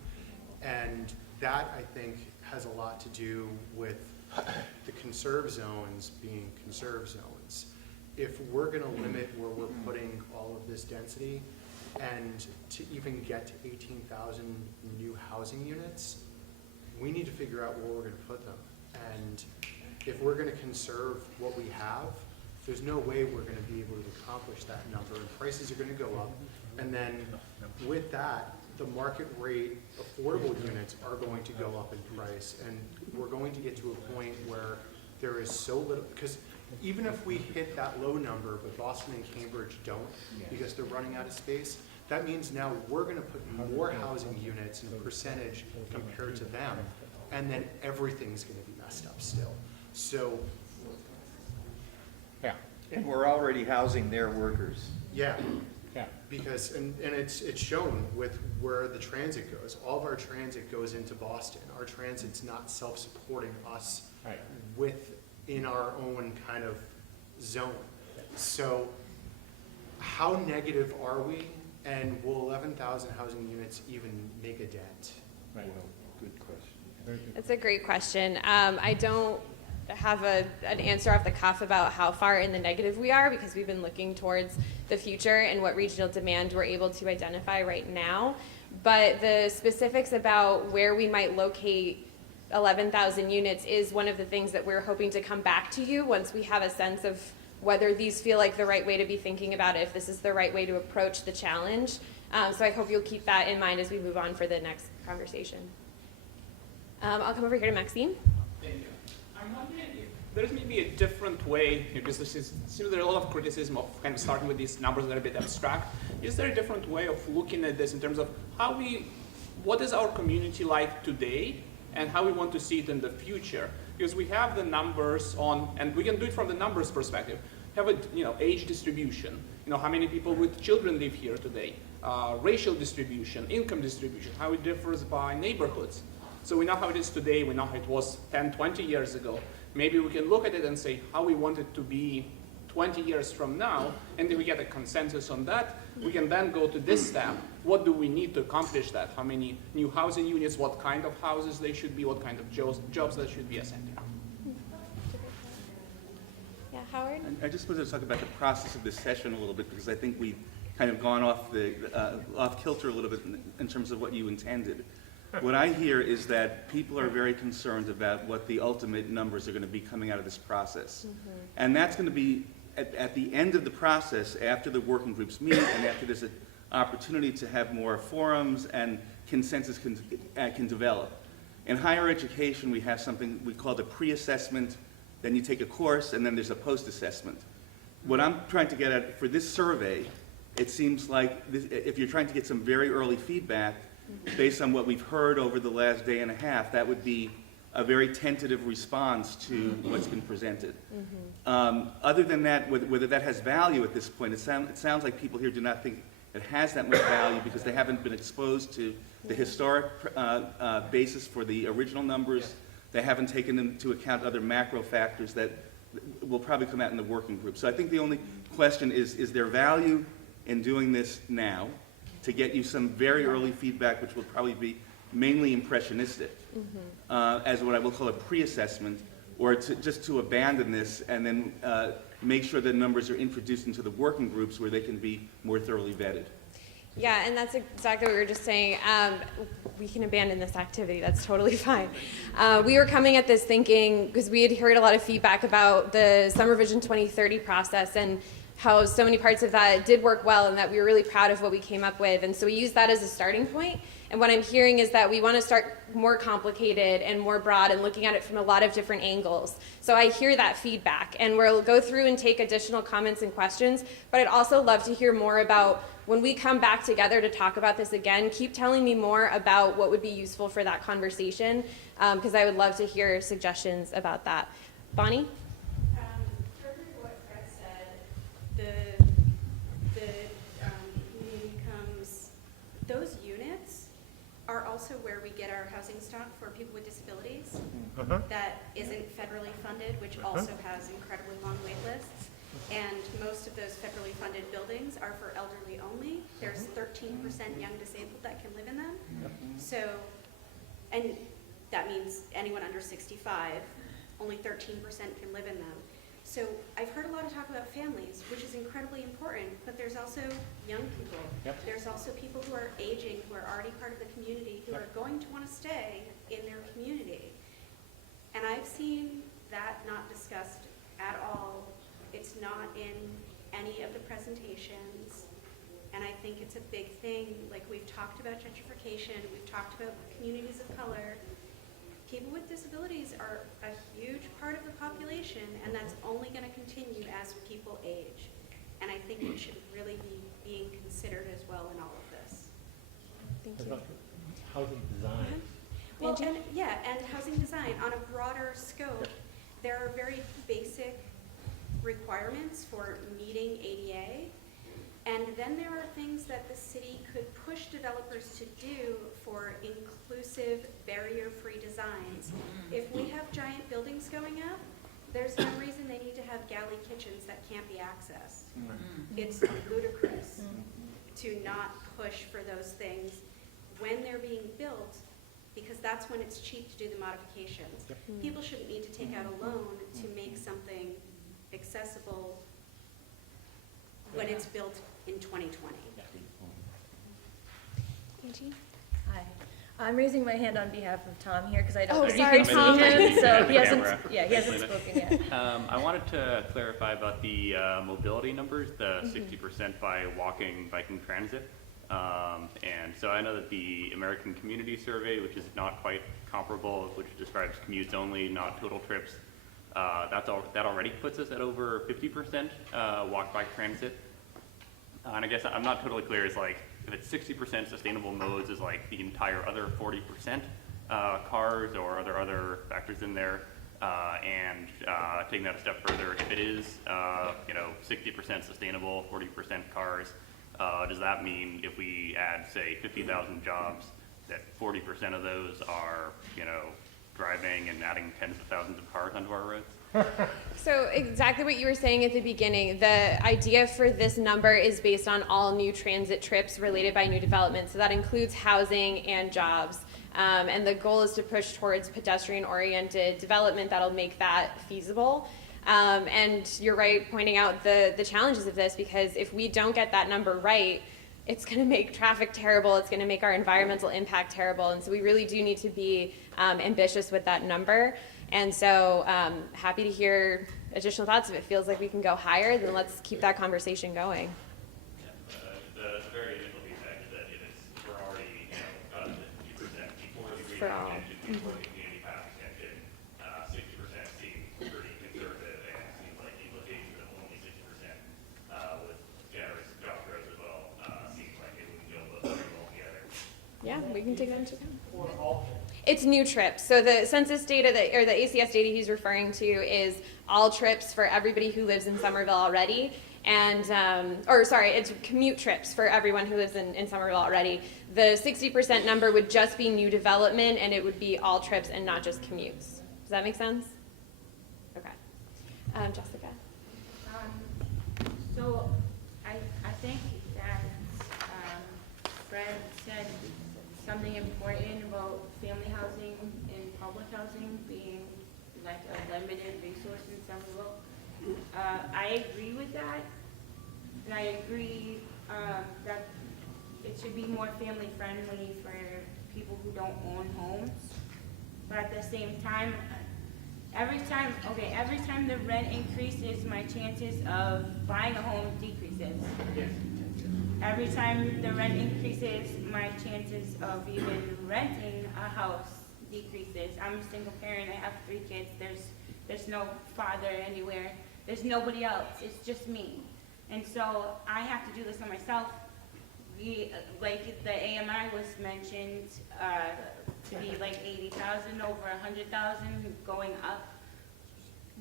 And that, I think, has a lot to do with the conserve zones being conserve zones. If we're gonna limit where we're putting all of this density, and to even get to 18,000 new housing units, we need to figure out where we're gonna put them. And if we're gonna conserve what we have, there's no way we're gonna be able to accomplish that number, and prices are gonna go up. And then with that, the market rate affordable units are going to go up in price, and we're going to get to a point where there is so little, because even if we hit that low number, but Boston and Cambridge don't, because they're running out of space, that means now we're gonna put more housing units in percentage compared to them, and then everything's gonna be messed up still. So, Yeah, And we're already housing their workers. yeah, yeah. because, and it's shown with where the transit goes. All of our transit goes into Boston. Our transit's not self-supporting us Right. within our own kind of zone. So how negative are we? And will 11,000 housing units even make a dent? Right. Good question. Very good. That's a great question. I don't have an answer off the cuff about how far in the negative we are, because we've been looking towards the future and what regional demand we're able to identify right now. But the specifics about where we might locate 11,000 units is one of the things that we're hoping to come back to you once we have a sense of whether these feel like the right way to be thinking about it, if this is the right way to approach the challenge. So I hope you'll keep that in mind as we move on for the next conversation. I'll come over here to Maxime. Thank you. I'm wondering if there's maybe a different way, because seems there's a lot of criticism of kind of starting with these numbers that are a bit abstract. Is there a different way of looking at this in terms of what is our community like today and how we want to see it in the future? Because we have the numbers and we can do it from the numbers perspective. Have a age distribution, how many people with children live here today, racial distribution, income distribution, how it differs by neighborhoods. So we know how it is today, we know how it was 10, 20 years ago. Maybe we can look at it and say how we want it to be 20 years from now, and if we get a consensus on that, we can then go to this step. What do we need to accomplish that? How many new housing units, what kind of houses they should be, what kind of jobs that should be assigned to? Yeah, Howard? I just wanted to talk about the process of this session a little bit, because I think we've kind of gone off kilter a little bit in terms of what you intended. What I hear is that people are very concerned about what the ultimate numbers are going to be coming out of this process. And that's going to be at the end of the process, after the working groups meet and after there's an opportunity to have more forums and consensus can develop. In higher education, we have something we call the pre-assessment, then you take a course, and then there's a post-assessment. What I'm trying to get at for this survey, it seems like if you're trying to get some very early feedback, based on what we've heard over the last day and a half, that would be a very tentative response to what's been presented. Other than that, whether that has value at this point, it sounds like people here do not think it has that much value because they haven't been exposed to the historic basis for the original numbers. They haven't taken into account other macro factors that will probably come out in the working group. So I think the only question is there value in doing this now to get you some very early feedback, which will probably be mainly impressionistic, as what I will call a pre-assessment, or just to abandon this and then make sure the numbers are introduced into the working groups where they can be more thoroughly vetted. Yeah, and that's exactly what we were just saying. We can abandon this activity. That's totally fine. We were coming at this thinking, because we had heard a lot of feedback about the SomerVision 2030 process and how so many parts of that did work well and that we were really proud of what we came up with. And so we used that as a starting point. And what I'm hearing is that we want to start more complicated and more broad and looking at it from a lot of different angles. So I hear that feedback, and we'll go through and take additional comments and questions, but I'd also love to hear more about when we come back together to talk about this again, keep telling me more about what would be useful for that conversation, because I would love to hear suggestions about that. Bonnie? Further to what Fred said, the community incomes, those units are also where we get our housing stock for people with disabilities that isn't federally funded, which also has incredibly long wait lists. And most of those federally funded buildings are for elderly only. There's 13% young disabled that can live in them. So, and that means anyone under 65, only 13% can live in them. So I've heard a lot of talk about families, which is incredibly important, but there's also young people. There's also people who are aging, who are already part of the community, who are going to want to stay in their community. And I've seen that not discussed at all. It's not in any of the presentations. And I think it's a big thing. Like, we've talked about gentrification, we've talked about communities of color. People with disabilities are a huge part of the population, and that's only going to continue as people age. And I think it should really be being considered as well in all of this. Thank you. Housing design. Well, and housing design on a broader scope. There are very basic requirements for meeting ADA, and then there are things that the city could push developers to do for inclusive, barrier-free designs. If we have giant buildings going up, there's no reason they need to have galley kitchens that can't be accessed. It's ludicrous to not push for those things when they're being built, because that's when it's cheap to do the modifications. People shouldn't need to take out a loan to make something accessible when it's built in 2020. Angie? Hi. I'm raising my hand on behalf of Tom here because I don't Oh, know if sorry, you can Tom. see him, so Yeah, he hasn't, camera. he hasn't spoken yet. I wanted to clarify about the mobility numbers, the 60% by walking, biking, transit. And so I know that the American Community Survey, which is not quite comparable, which describes commutes only, not total trips, that already puts us at over 50% walk, bike, transit. And I guess I'm not totally clear, is like, if it's 60% sustainable modes, is like the entire other 40% cars, or are there other factors in there? And taking that a step further, if it is, 60% sustainable, 40% cars, does that mean if we add, say, 50,000 jobs, that 40% of those are, driving and adding tens of thousands of cars onto our roads? So exactly what you were saying at the beginning, the idea for this number is based on all new transit trips related by new development. So that includes housing and jobs. And the goal is to push towards pedestrian-oriented development that'll make that feasible. And you're right pointing out the challenges of this, because if we don't get that number right, it's going to make traffic terrible. It's going to make our environmental impact terrible. And so we really do need to be ambitious with that number. And so happy to hear additional thoughts. If it feels like we can go higher, then let's keep that conversation going. The very initial feedback is that if we're already, 50% before the For all. before the community path extension, 60% seems pretty conservative, and it seems like the implication of only 60% with generous job growth as well seems like it wouldn't go very well together. Yeah, we can take that into account. It's new trips. So the census data or the ACS data he's referring to is all trips for everybody who lives in Somerville already. And, it's commute trips for everyone who lives in Somerville already. The 60% number would just be new development, and it would be all trips and not just commutes. Does that make sense? Okay. Jessica? So I think that Fred said something important about family housing and public housing being like a limited resource in Somerville. I agree with that, and I agree that it should be more family friendly for people who don't own homes. But at the same time, every time the rent increases, my chances of buying a home decreases. Every time the rent increases, my chances of even renting a house decreases. I'm a single parent, I have 3 kids, there's no father anywhere, there's nobody else, it's just me. And so I have to do this on myself. Like the AMI was mentioned to be like 80,000, over 100,000 going up.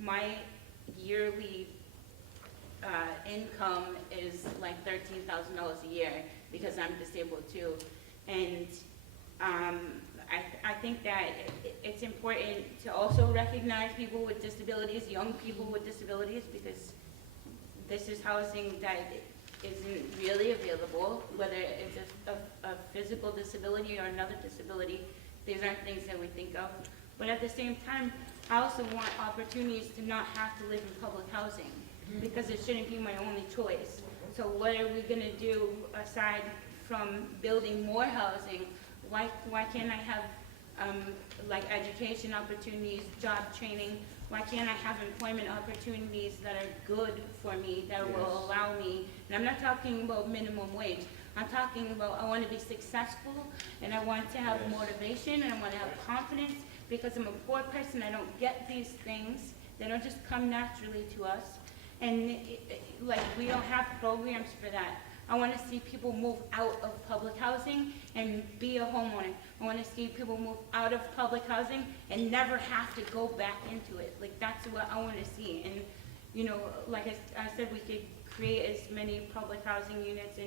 My yearly income is like $13,000 a year because I'm disabled too. And I think that it's important to also recognize people with disabilities, young people with disabilities, because this is housing that isn't really available, whether it's a physical disability or another disability. These aren't things that we think of. But at the same time, I also want opportunities to not have to live in public housing, because it shouldn't be my only choice. So what are we gonna do aside from building more housing? Why can't I have like education opportunities, job training? Why can't I have employment opportunities that are good for me, that will allow me? And I'm not talking about minimum wage. I'm talking about I want to be successful, and I want to have motivation, and I want to have confidence, because I'm a poor person. I don't get these things. They don't just come naturally to us. And we don't have programs for that. I want to see people move out of public housing and be a homeowner. I want to see people move out of public housing and never have to go back into it. Like, that's what I want to see. And, like I said, we could create as many public housing units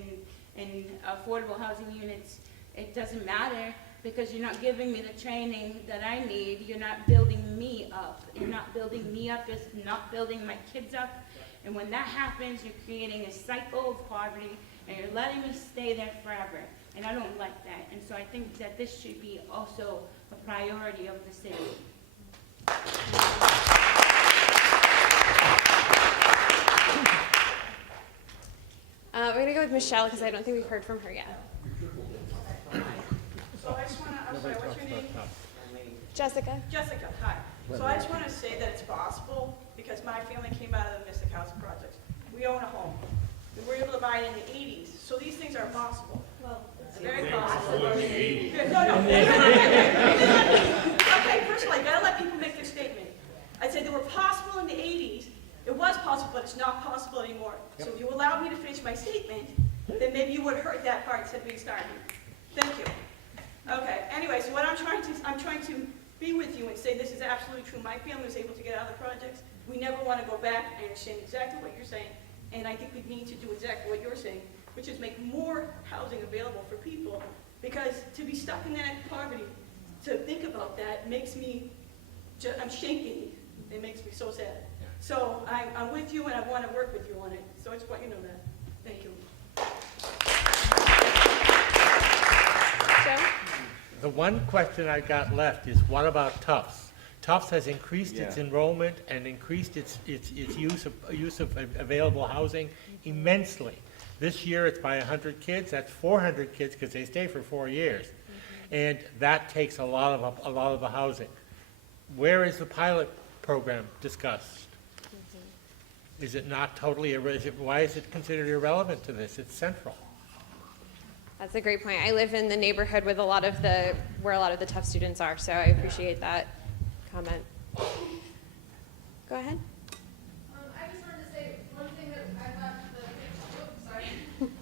and affordable housing units. It doesn't matter, because you're not giving me the training that I need. You're not building me up. You're not building me up. It's not building my kids up. And when that happens, you're creating a cycle of poverty, and you're letting me stay there forever. And I don't like that. And so I think that this should be also a priority of the city. We're going to go with Michelle, because I don't think we've heard from her yet. So I just want to I'm sorry, what's your name? Jessica? Jessica, hi. So I just want to say that it's possible, because my family came out of the Mystic House projects. We own a home. We were able to buy it in the 80s, so these things are possible. Well, it's very possible. No. Okay, first of all, you gotta let people make their statement. I said they were possible in the 80s. It was possible, but it's not possible anymore. So if you allowed me to finish my statement, then maybe you would have heard that part instead of me starting. Thank you. Okay, anyway, so what I'm trying to be with you and say this is absolutely true. My family was able to get out of the projects. We never want to go back. I understand exactly what you're saying, and I think we need to do exactly what you're saying, which is make more housing available for people, because to be stuck in that poverty, to think about that makes me, I'm shaking. It makes me so sad. So I'm with you, and I want to work with you on it. So I just want you to know that. Thank you. Joe? The one question I got left is, what about Tufts? Tufts has increased its enrollment and increased its use of available housing immensely. This year it's by 100 kids. That's 400 kids because they stay for 4 years, and that takes a lot of the housing. Where is the pilot program discussed? Is it not totally why is it considered irrelevant to this? It's central. That's a great point. I live in the neighborhood with where a lot of the Tufts students are, so I appreciate that comment. Go ahead. I just wanted to say one thing that I thought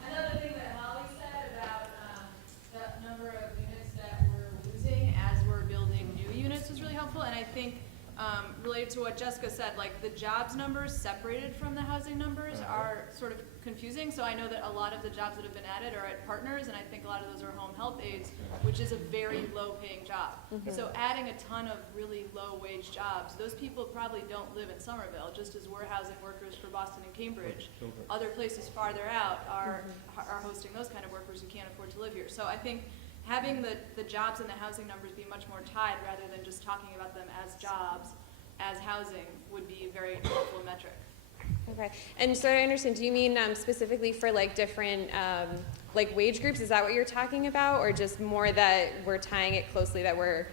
another thing that Holly said about the number of units that we're losing as we're building new units was really helpful, and I think related to what Jessica said, like the jobs numbers separated from the housing numbers are sort of confusing. So I know that a lot of the jobs that have been added are at partners, and I think a lot of those are home health aides, which is a very low paying job. So adding a ton of really low wage jobs, those people probably don't live in Somerville, just as we're housing workers for Boston and Cambridge. Other places farther out are hosting those kind of workers who can't afford to live here. So I think having the jobs and the housing numbers be much more tied rather than just talking about them as jobs, as housing, would be a very helpful metric. Okay, and so I understand, do you mean specifically for like different like wage groups? Is that what you're talking about, or just more that we're tying it closely, that we're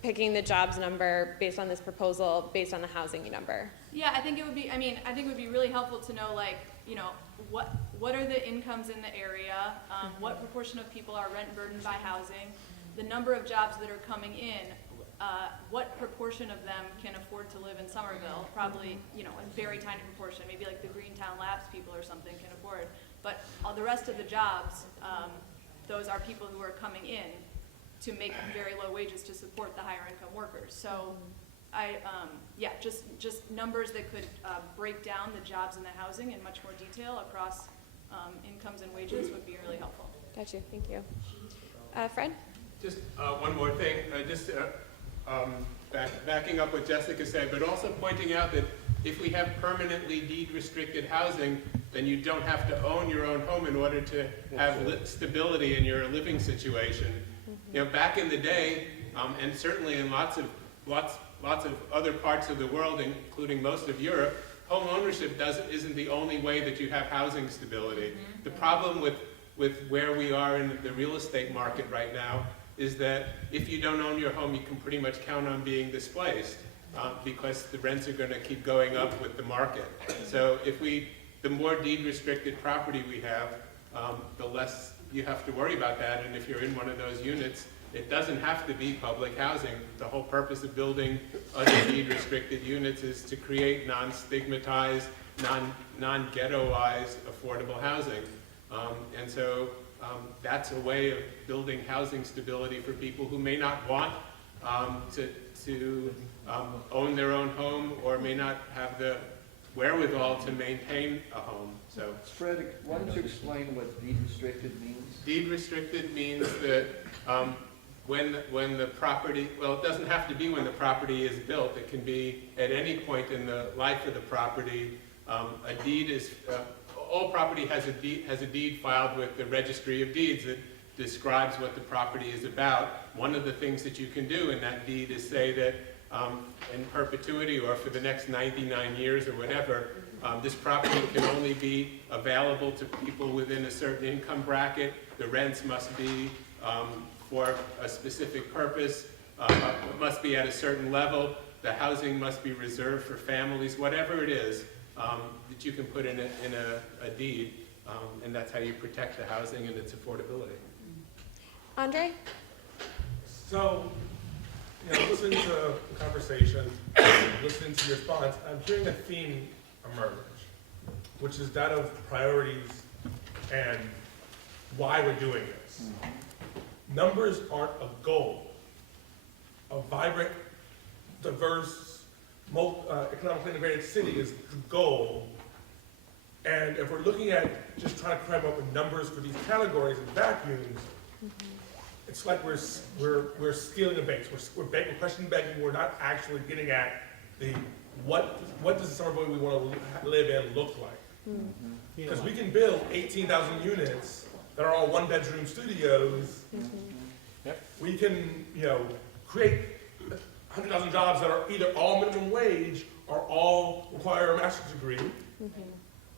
picking the jobs number based on this proposal, based on the housing number? Yeah, I think it would be, I think it would be really helpful to know, like, you know, what are the incomes in the area, what proportion of people are rent burdened by housing, the number of jobs that are coming in, what proportion of them can afford to live in Somerville? Probably, you know, a very tiny proportion, maybe like the Greentown Labs people or something can afford. But all the rest of the jobs, those are people who are coming in to make very low wages to support the higher income workers. So just numbers that could break down the jobs and the housing in much more detail across incomes and wages would be really helpful. Got you, thank you. Fred? Just one more thing, backing up what Jessica said, but also pointing out that if we have permanently deed-restricted housing, then you don't have to own your own home in order to have stability in your living situation. You know, back in the day, and certainly in lots of other parts of the world, including most of Europe, home ownership isn't the only way that you have housing stability. The problem with where we are in the real estate market right now is that if you don't own your home, you can pretty much count on being displaced because the rents are going to keep going up with the market. So the more deed-restricted property we have, the less you have to worry about that. And if you're in one of those units, it doesn't have to be public housing. The whole purpose of building other deed-restricted units is to create non-stigmatized, non-ghettoized affordable housing. And so that's a way of building housing stability for people who may not want to own their own home or may not have the wherewithal to maintain a home. So, Fred, why don't you explain what deed restricted means? Deed restricted means that when the property, well, it doesn't have to be when the property is built. It can be at any point in the life of the property. A deed is all property has a deed filed with the Registry of Deeds that describes what the property is about. One of the things that you can do in that deed is say that in perpetuity or for the next 99 years or whatever, this property can only be available to people within a certain income bracket. The rents must be for a specific purpose. It must be at a certain level. The housing must be reserved for families, whatever it is that you can put in a deed, and that's how you protect the housing and its affordability. Andre? So, listening to the conversation, listening to your response, I'm hearing a theme emerge, which is that of priorities and why we're doing this. Numbers aren't a goal. A vibrant, diverse, economically integrated city is the goal. And if we're looking at just trying to come up with numbers for these categories and vacuums, it's like we're stealing a base. We're question begging. We're not actually getting at the what does the Somerville we want to live in look like? Because we can build 18,000 units that are all one-bedroom studios. We can, create 100,000 jobs that are either all minimum wage or all require a master's degree.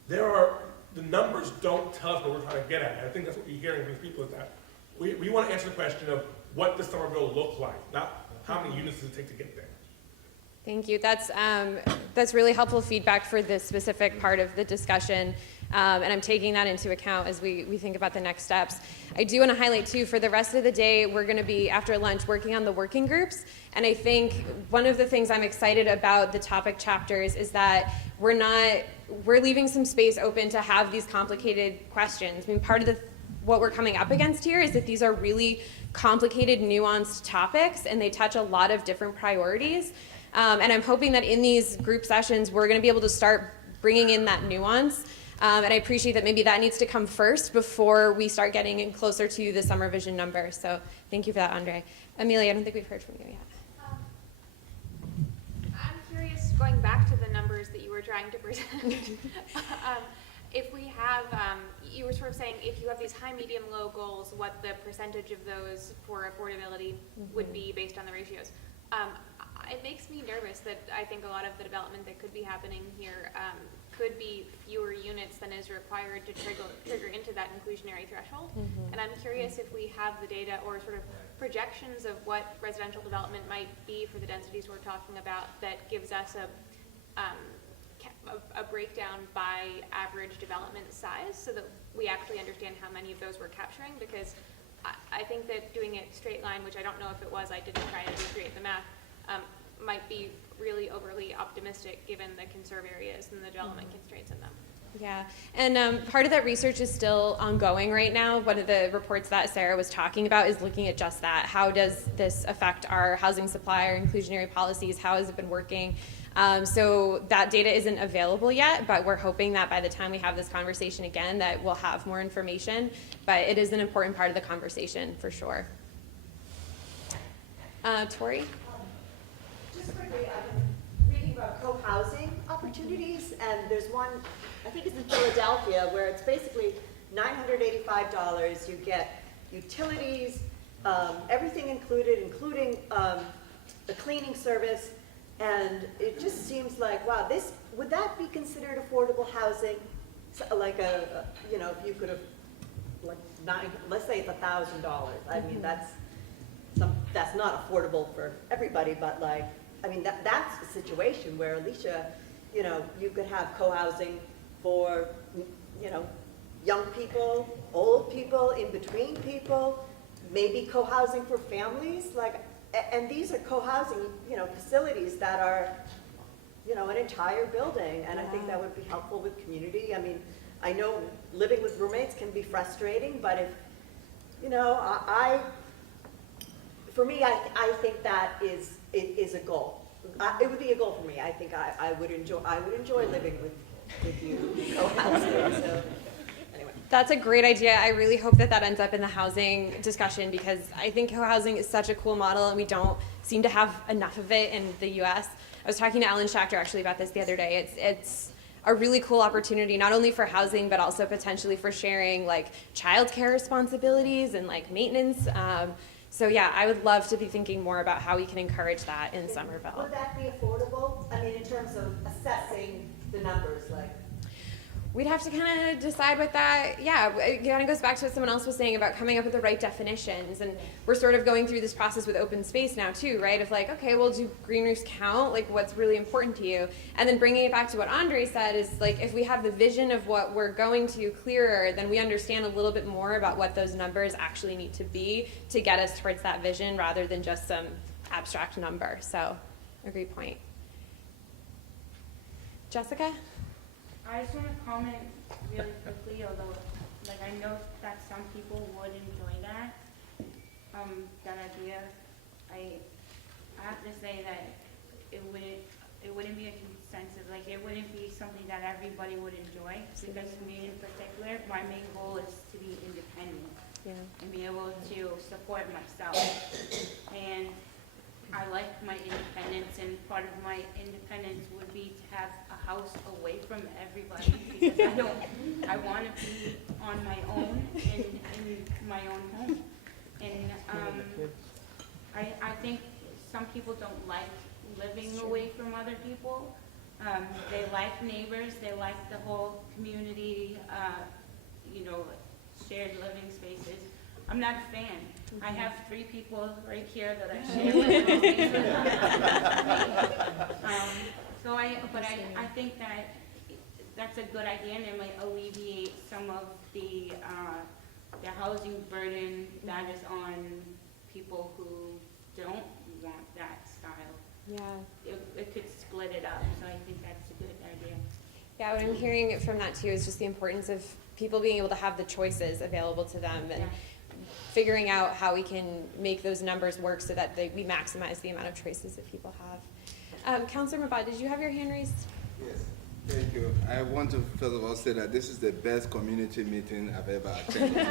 The numbers don't tell us what we're trying to get at. I think that's what you're hearing from people is that we want to answer the question of what does Somerville look like, not how many units does it take to get there. Thank you. That's really helpful feedback for this specific part of the discussion, and I'm taking that into account as we think about the next steps. I do want to highlight too, for the rest of the day, we're going to be, after lunch, working on the working groups, and I think one of the things I'm excited about the topic chapters is that we're leaving some space open to have these complicated questions. I mean, part of what we're coming up against here is that these are really complicated, nuanced topics, and they touch a lot of different priorities. And I'm hoping that in these group sessions, we're going to be able to start bringing in that nuance. And I appreciate that maybe that needs to come first before we start getting in closer to the SomerVision number. So thank you for that, Andre. Amelia, I don't think we've heard from you yet. I'm curious, going back to the numbers that you were trying to present, if we have, you were sort of saying if you have these high, medium, low goals, what the percentage of those for affordability would be based on the ratios. It makes me nervous that I think a lot of the development that could be happening here could be fewer units than is required to trigger into that inclusionary threshold. And I'm curious if we have the data or sort of projections of what residential development might be for the densities we're talking about that gives us a breakdown by average development size so that we actually understand how many of those we're capturing, because I think that doing it straight line, which I don't know if it was, I didn't try to recreate the math, might be really overly optimistic given the conserve areas and the development constraints in them. Yeah, and part of that research is still ongoing right now. One of the reports that Sarah was talking about is looking at just that. How does this affect our housing supply, our inclusionary policies? How has it been working? So that data isn't available yet, but we're hoping that by the time we have this conversation again that we'll have more information. But it is an important part of the conversation for sure. Tori? Just quickly, I've been reading about co-housing opportunities, and there's one, I think it's in Philadelphia, where it's basically $985. You get utilities, everything included, including the cleaning service, and it just seems like, wow, would that be considered affordable housing? So, like if you could have, let's say it's $1,000. I mean, that's not affordable for everybody, but that's a situation where, Alicia, you could have co-housing for, young people, old people, in between people, maybe co-housing for families, and these are co-housing, facilities that are, an entire building, and I think that would be helpful with community. I mean, I know living with roommates can be frustrating, but if, for me, I think that is a goal. It would be a goal for me. I think I would enjoy living with you, co-housing. So anyway. That's a great idea. I really hope that ends up in the housing discussion, because I think co-housing is such a cool model and we don't seem to have enough of it in the US. I was talking to Ellen Schachter actually about this the other day. It's a really cool opportunity, not only for housing, but also potentially for sharing childcare responsibilities and maintenance. So yeah, I would love to be thinking more about how we can encourage that in Somerville. Would that be affordable? I mean, in terms of assessing the numbers, we'd have to kind of decide what that, it kind of goes back to what someone else was saying about coming up with the right definitions. And we're sort of going through this process with open space now too, right? Of like, okay, well, do green roofs count? Like, what's really important to you? And then bringing it back to what Andre said is like, if we have the vision of what we're going to clearer, then we understand a little bit more about what those numbers actually need to be to get us towards that vision rather than just some abstract number. So, a great point. Jessica? I just want to comment really quickly, although, like, I know that some people would enjoy that, that idea. I have to say that it wouldn't be a consensus, like, it wouldn't be something that everybody would enjoy, because for me in particular, my main goal is to be independent and be able to support myself. And I like my independence, and part of my independence would be to have a house away from everybody, because I want to be on my own in my own home. And I think some people don't like living away from other people. They like neighbors, they like the whole community, shared living spaces. I'm not a fan. I have 3 people right here that I share with. I think that that's a good idea, and it might alleviate some of the housing burden that is on people who don't want that style. Yeah. It could split it up, so I think that's a good idea. Yeah, what I'm hearing from that too is just the importance of people being able to have the choices available to them, and figuring out how we can make those numbers work so that we maximize the amount of choices that people have. Councilor Mabad, did you have your hand raised? Yes, thank you. I want to first of all say that this is the best community meeting I've ever attended.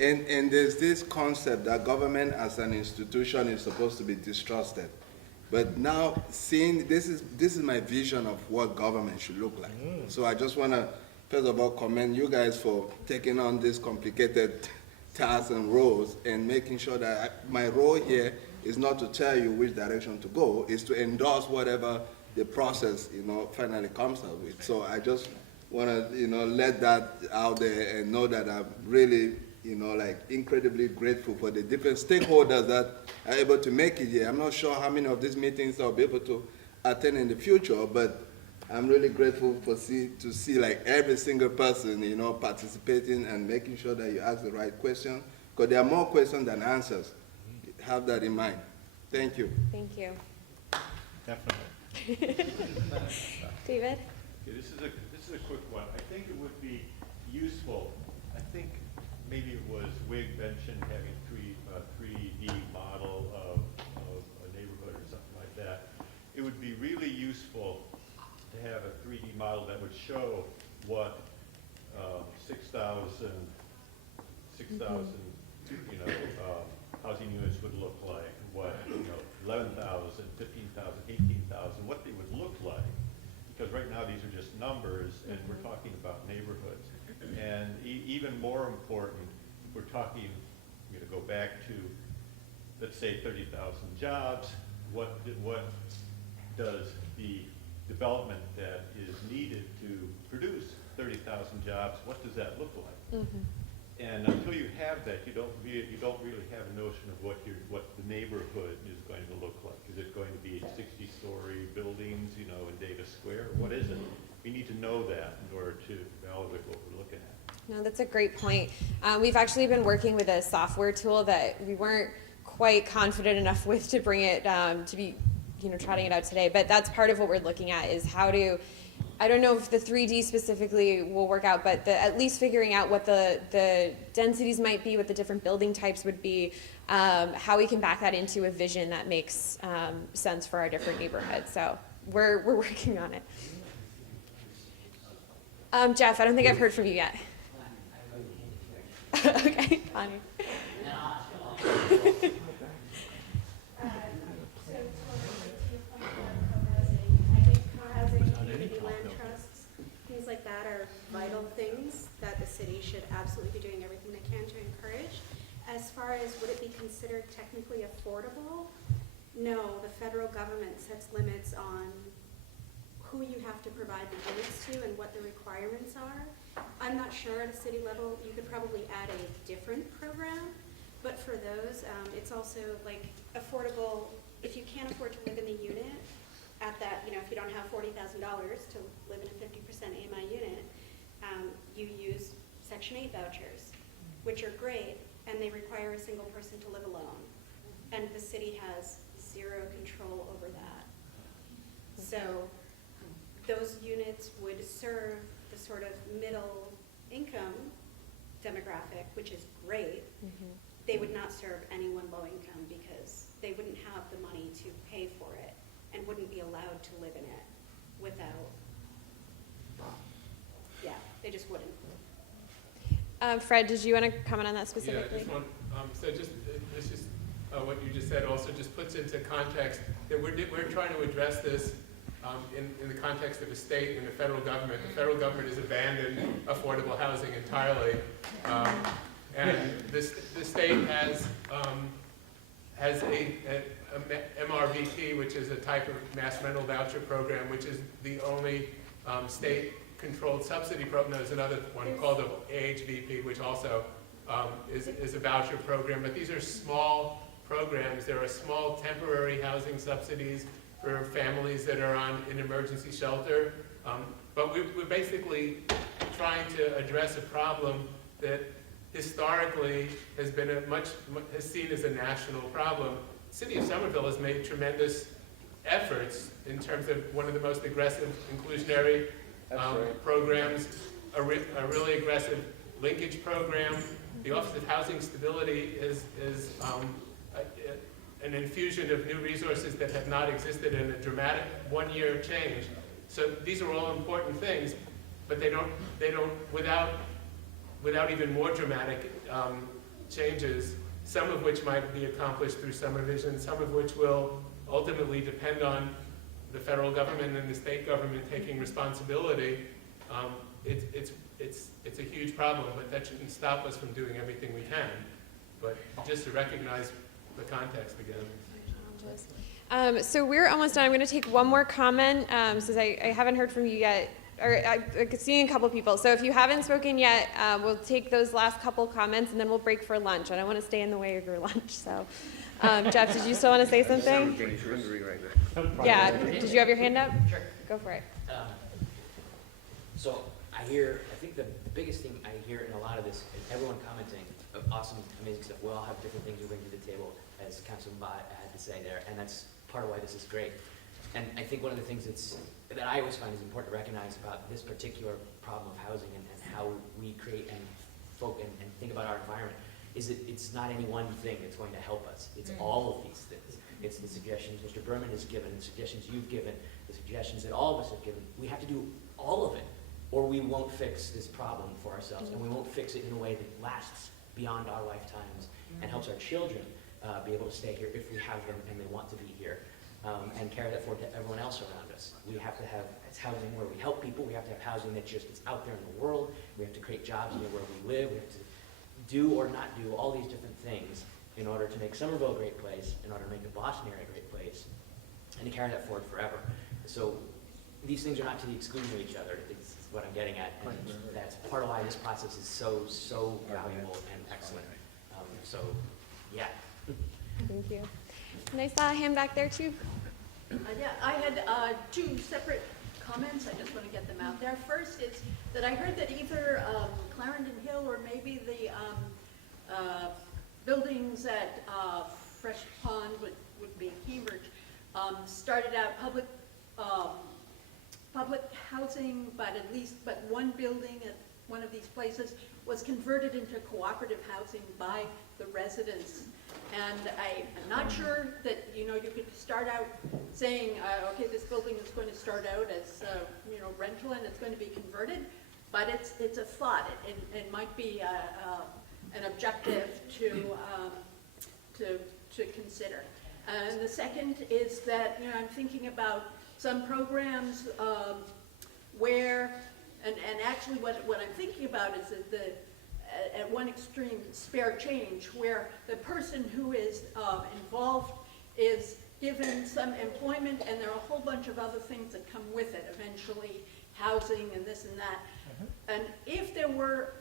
And there's this concept that government as an institution is supposed to be distrusted. But now seeing, this is my vision of what government should look like. So I just want to, first of all, commend you guys for taking on this complicated tasks and roles and making sure that my role here is not to tell you which direction to go, is to endorse whatever the process, finally comes out with. So I just want to, let that out there and know that I'm really, incredibly grateful for the different stakeholders that are able to make it here. I'm not sure how many of these meetings I'll be able to attend in the future, but I'm really grateful to see like every single person, participating and making sure that you ask the right question, because there are more questions than answers. Have that in mind. Thank you. Thank you. Definitely. David? Okay, this is a quick one. I think it would be useful. I think maybe it was Wig mentioned having 3D model of a neighborhood or something like that. It would be really useful to have a 3D model that would show what 6,000 housing units would look like, what 11,000, 15,000, 18,000, what they would look like. Because right now these are just numbers, and we're talking about neighborhoods. And even more important, we're talking, go back to, let's say 30,000 jobs. What does the development that is needed to produce 30,000 jobs, what does that look like? And until you have that, you don't really have a notion of what the neighborhood is going to look like. Is it going to be 60-story buildings, in Davis Square? What is it? We need to know that in order to evaluate what we're looking at. No, that's a great point. We've actually been working with a software tool that we weren't quite confident enough with to bring it to be, trotting it out today. But that's part of what we're looking at, is how to, I don't know if the 3D specifically will work out, but at least figuring out what the densities might be, what the different building types would be, how we can back that into a vision that makes sense for our different neighborhoods. So we're working on it. Jeff, I don't think I've heard from you yet. Okay, Connie. Things like that are vital things that the city should absolutely be doing everything they can to encourage. As far as would it be considered technically affordable? No, the federal government sets limits on who you have to provide divide the units to and what the requirements are. I'm not sure at a city level, you could probably add a different program, but for those, it's also like affordable, if you can't afford to live in the unit at that, if you don't have $40,000 to live in a 50% AMI unit, you use Section 8 vouchers, which are great, and they require a single person to live alone. And the city has zero control over that. So those units would serve the sort of middle income demographic, which is great. They would not serve anyone low income because they wouldn't have the money to pay for it and wouldn't be allowed to live in it without, they just wouldn't. Fred, did you want to comment on that specifically? Yeah, just one, this is what you just said also just puts into context that we're trying to address this in the context of a state and the federal government. The federal government has abandoned affordable housing entirely, and the state has a MRVP, which is a type of mass rental voucher program, which is the only state-controlled subsidy program. There's another one called the AHVP, which also is a voucher program. But these are small programs. There are small temporary housing subsidies for families that are in emergency shelter. But we're basically trying to address a problem that historically has been has seen as a national problem. The city of Somerville has made tremendous efforts in terms of one of the most aggressive inclusionary programs, a really aggressive linkage program. The Office of Housing Stability is an infusion of new resources that have not existed in a dramatic one-year change. So these are all important things, but they don't without even more dramatic changes, some of which might be accomplished through SomerVision, some of which will ultimately depend on the federal government and the state government taking responsibility. It's a huge problem, but that shouldn't stop us from doing everything we can. But just to recognize the context again. So we're almost done. I'm going to take one more comment since I haven't heard from you yet. Or I'm seeing a couple people. So if you haven't spoken yet, we'll take those last couple comments and then we'll break for lunch. I don't want to stay in the way of your lunch. So, Jeff, did you still want to say something? Yeah. Did you have your hand up? Sure. Go for it. So I think the biggest thing I hear in a lot of this is everyone commenting of awesome, amazing stuff. We all have different things we bring to the table, as Councilman Bott had to say there, and that's part of why this is great. And I think one of the things that I always find is important to recognize about this particular problem of housing and how we create and think about our environment is that it's not any one thing that's going to help us. It's all of these things. It's the suggestions Mr. Berman has given, the suggestions you've given, the suggestions that all of us have given. We have to do all of it, or we won't fix this problem for ourselves, and we won't fix it in a way that lasts beyond our lifetimes and helps our children be able to stay here if we have them and they want to be here. And carry that forward to everyone else around us. We have to have housing where we help people. We have to have housing that just is out there in the world. We have to create jobs near where we live. We have to do or not do all these different things in order to make Somerville a great place, in order to make the Boston area a great place, and to carry that forward forever. So these things are not to the exclusion of each other. It's what I'm getting at. And that's part of why this process is so valuable and excellent. So, yeah. Thank you. And I saw a hand back there too. Yeah, I had two separate comments. I just want to get them out there. First is that I heard that either Clarendon Hill or maybe the buildings at Fresh Pond would be Hebert started out public housing, but one building at one of these places was converted into cooperative housing by the residents. And I'm not sure that, you could start out saying, okay, this building is going to start out as, rental and it's going to be converted, but it's a thought. It might be an objective to consider. And the second is that, I'm thinking about some programs where, and actually what I'm thinking about is that at one extreme, spare change, where the person who is involved is given some employment, and there are a whole bunch of other things that come with it eventually, housing and this and that. And if there were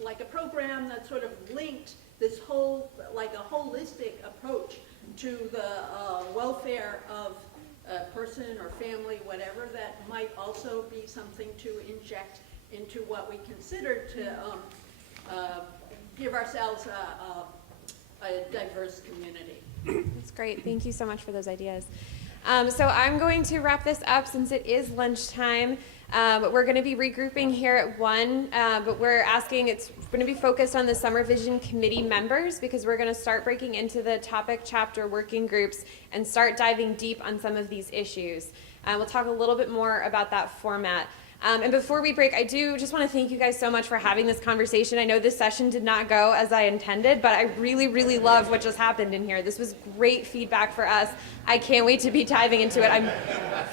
like a program that sort of linked this whole, like a holistic approach to the welfare of a person or family, whatever, that might also be something to inject into what we consider to give ourselves a diverse community. That's great. Thank you so much for those ideas. So I'm going to wrap this up since it is lunchtime. We're going to be regrouping here at 1, but we're asking, it's going to be focused on the SomerVision committee members because we're going to start breaking into the topic chapter working groups and start diving deep on some of these issues. We'll talk a little bit more about that format. And before we break, I do just want to thank you guys so much for having this conversation. I know this session did not go as I intended, but I really, really love what just happened in here. This was great feedback for us. I can't wait to be diving into it. I'm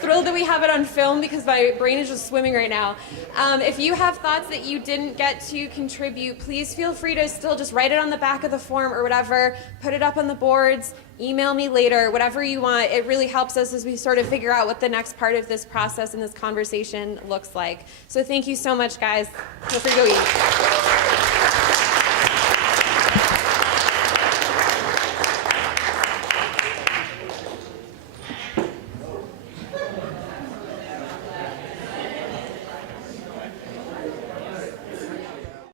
thrilled that we have it on film because my brain is just swimming right now. If you have thoughts that you didn't get to contribute, please feel free to still just write it on the back of the form or whatever, put it up on the boards, email me later, whatever you want. It really helps us as we sort of figure out what the next part of this process and this conversation looks like. So thank you so much, guys. Feel free to go eat.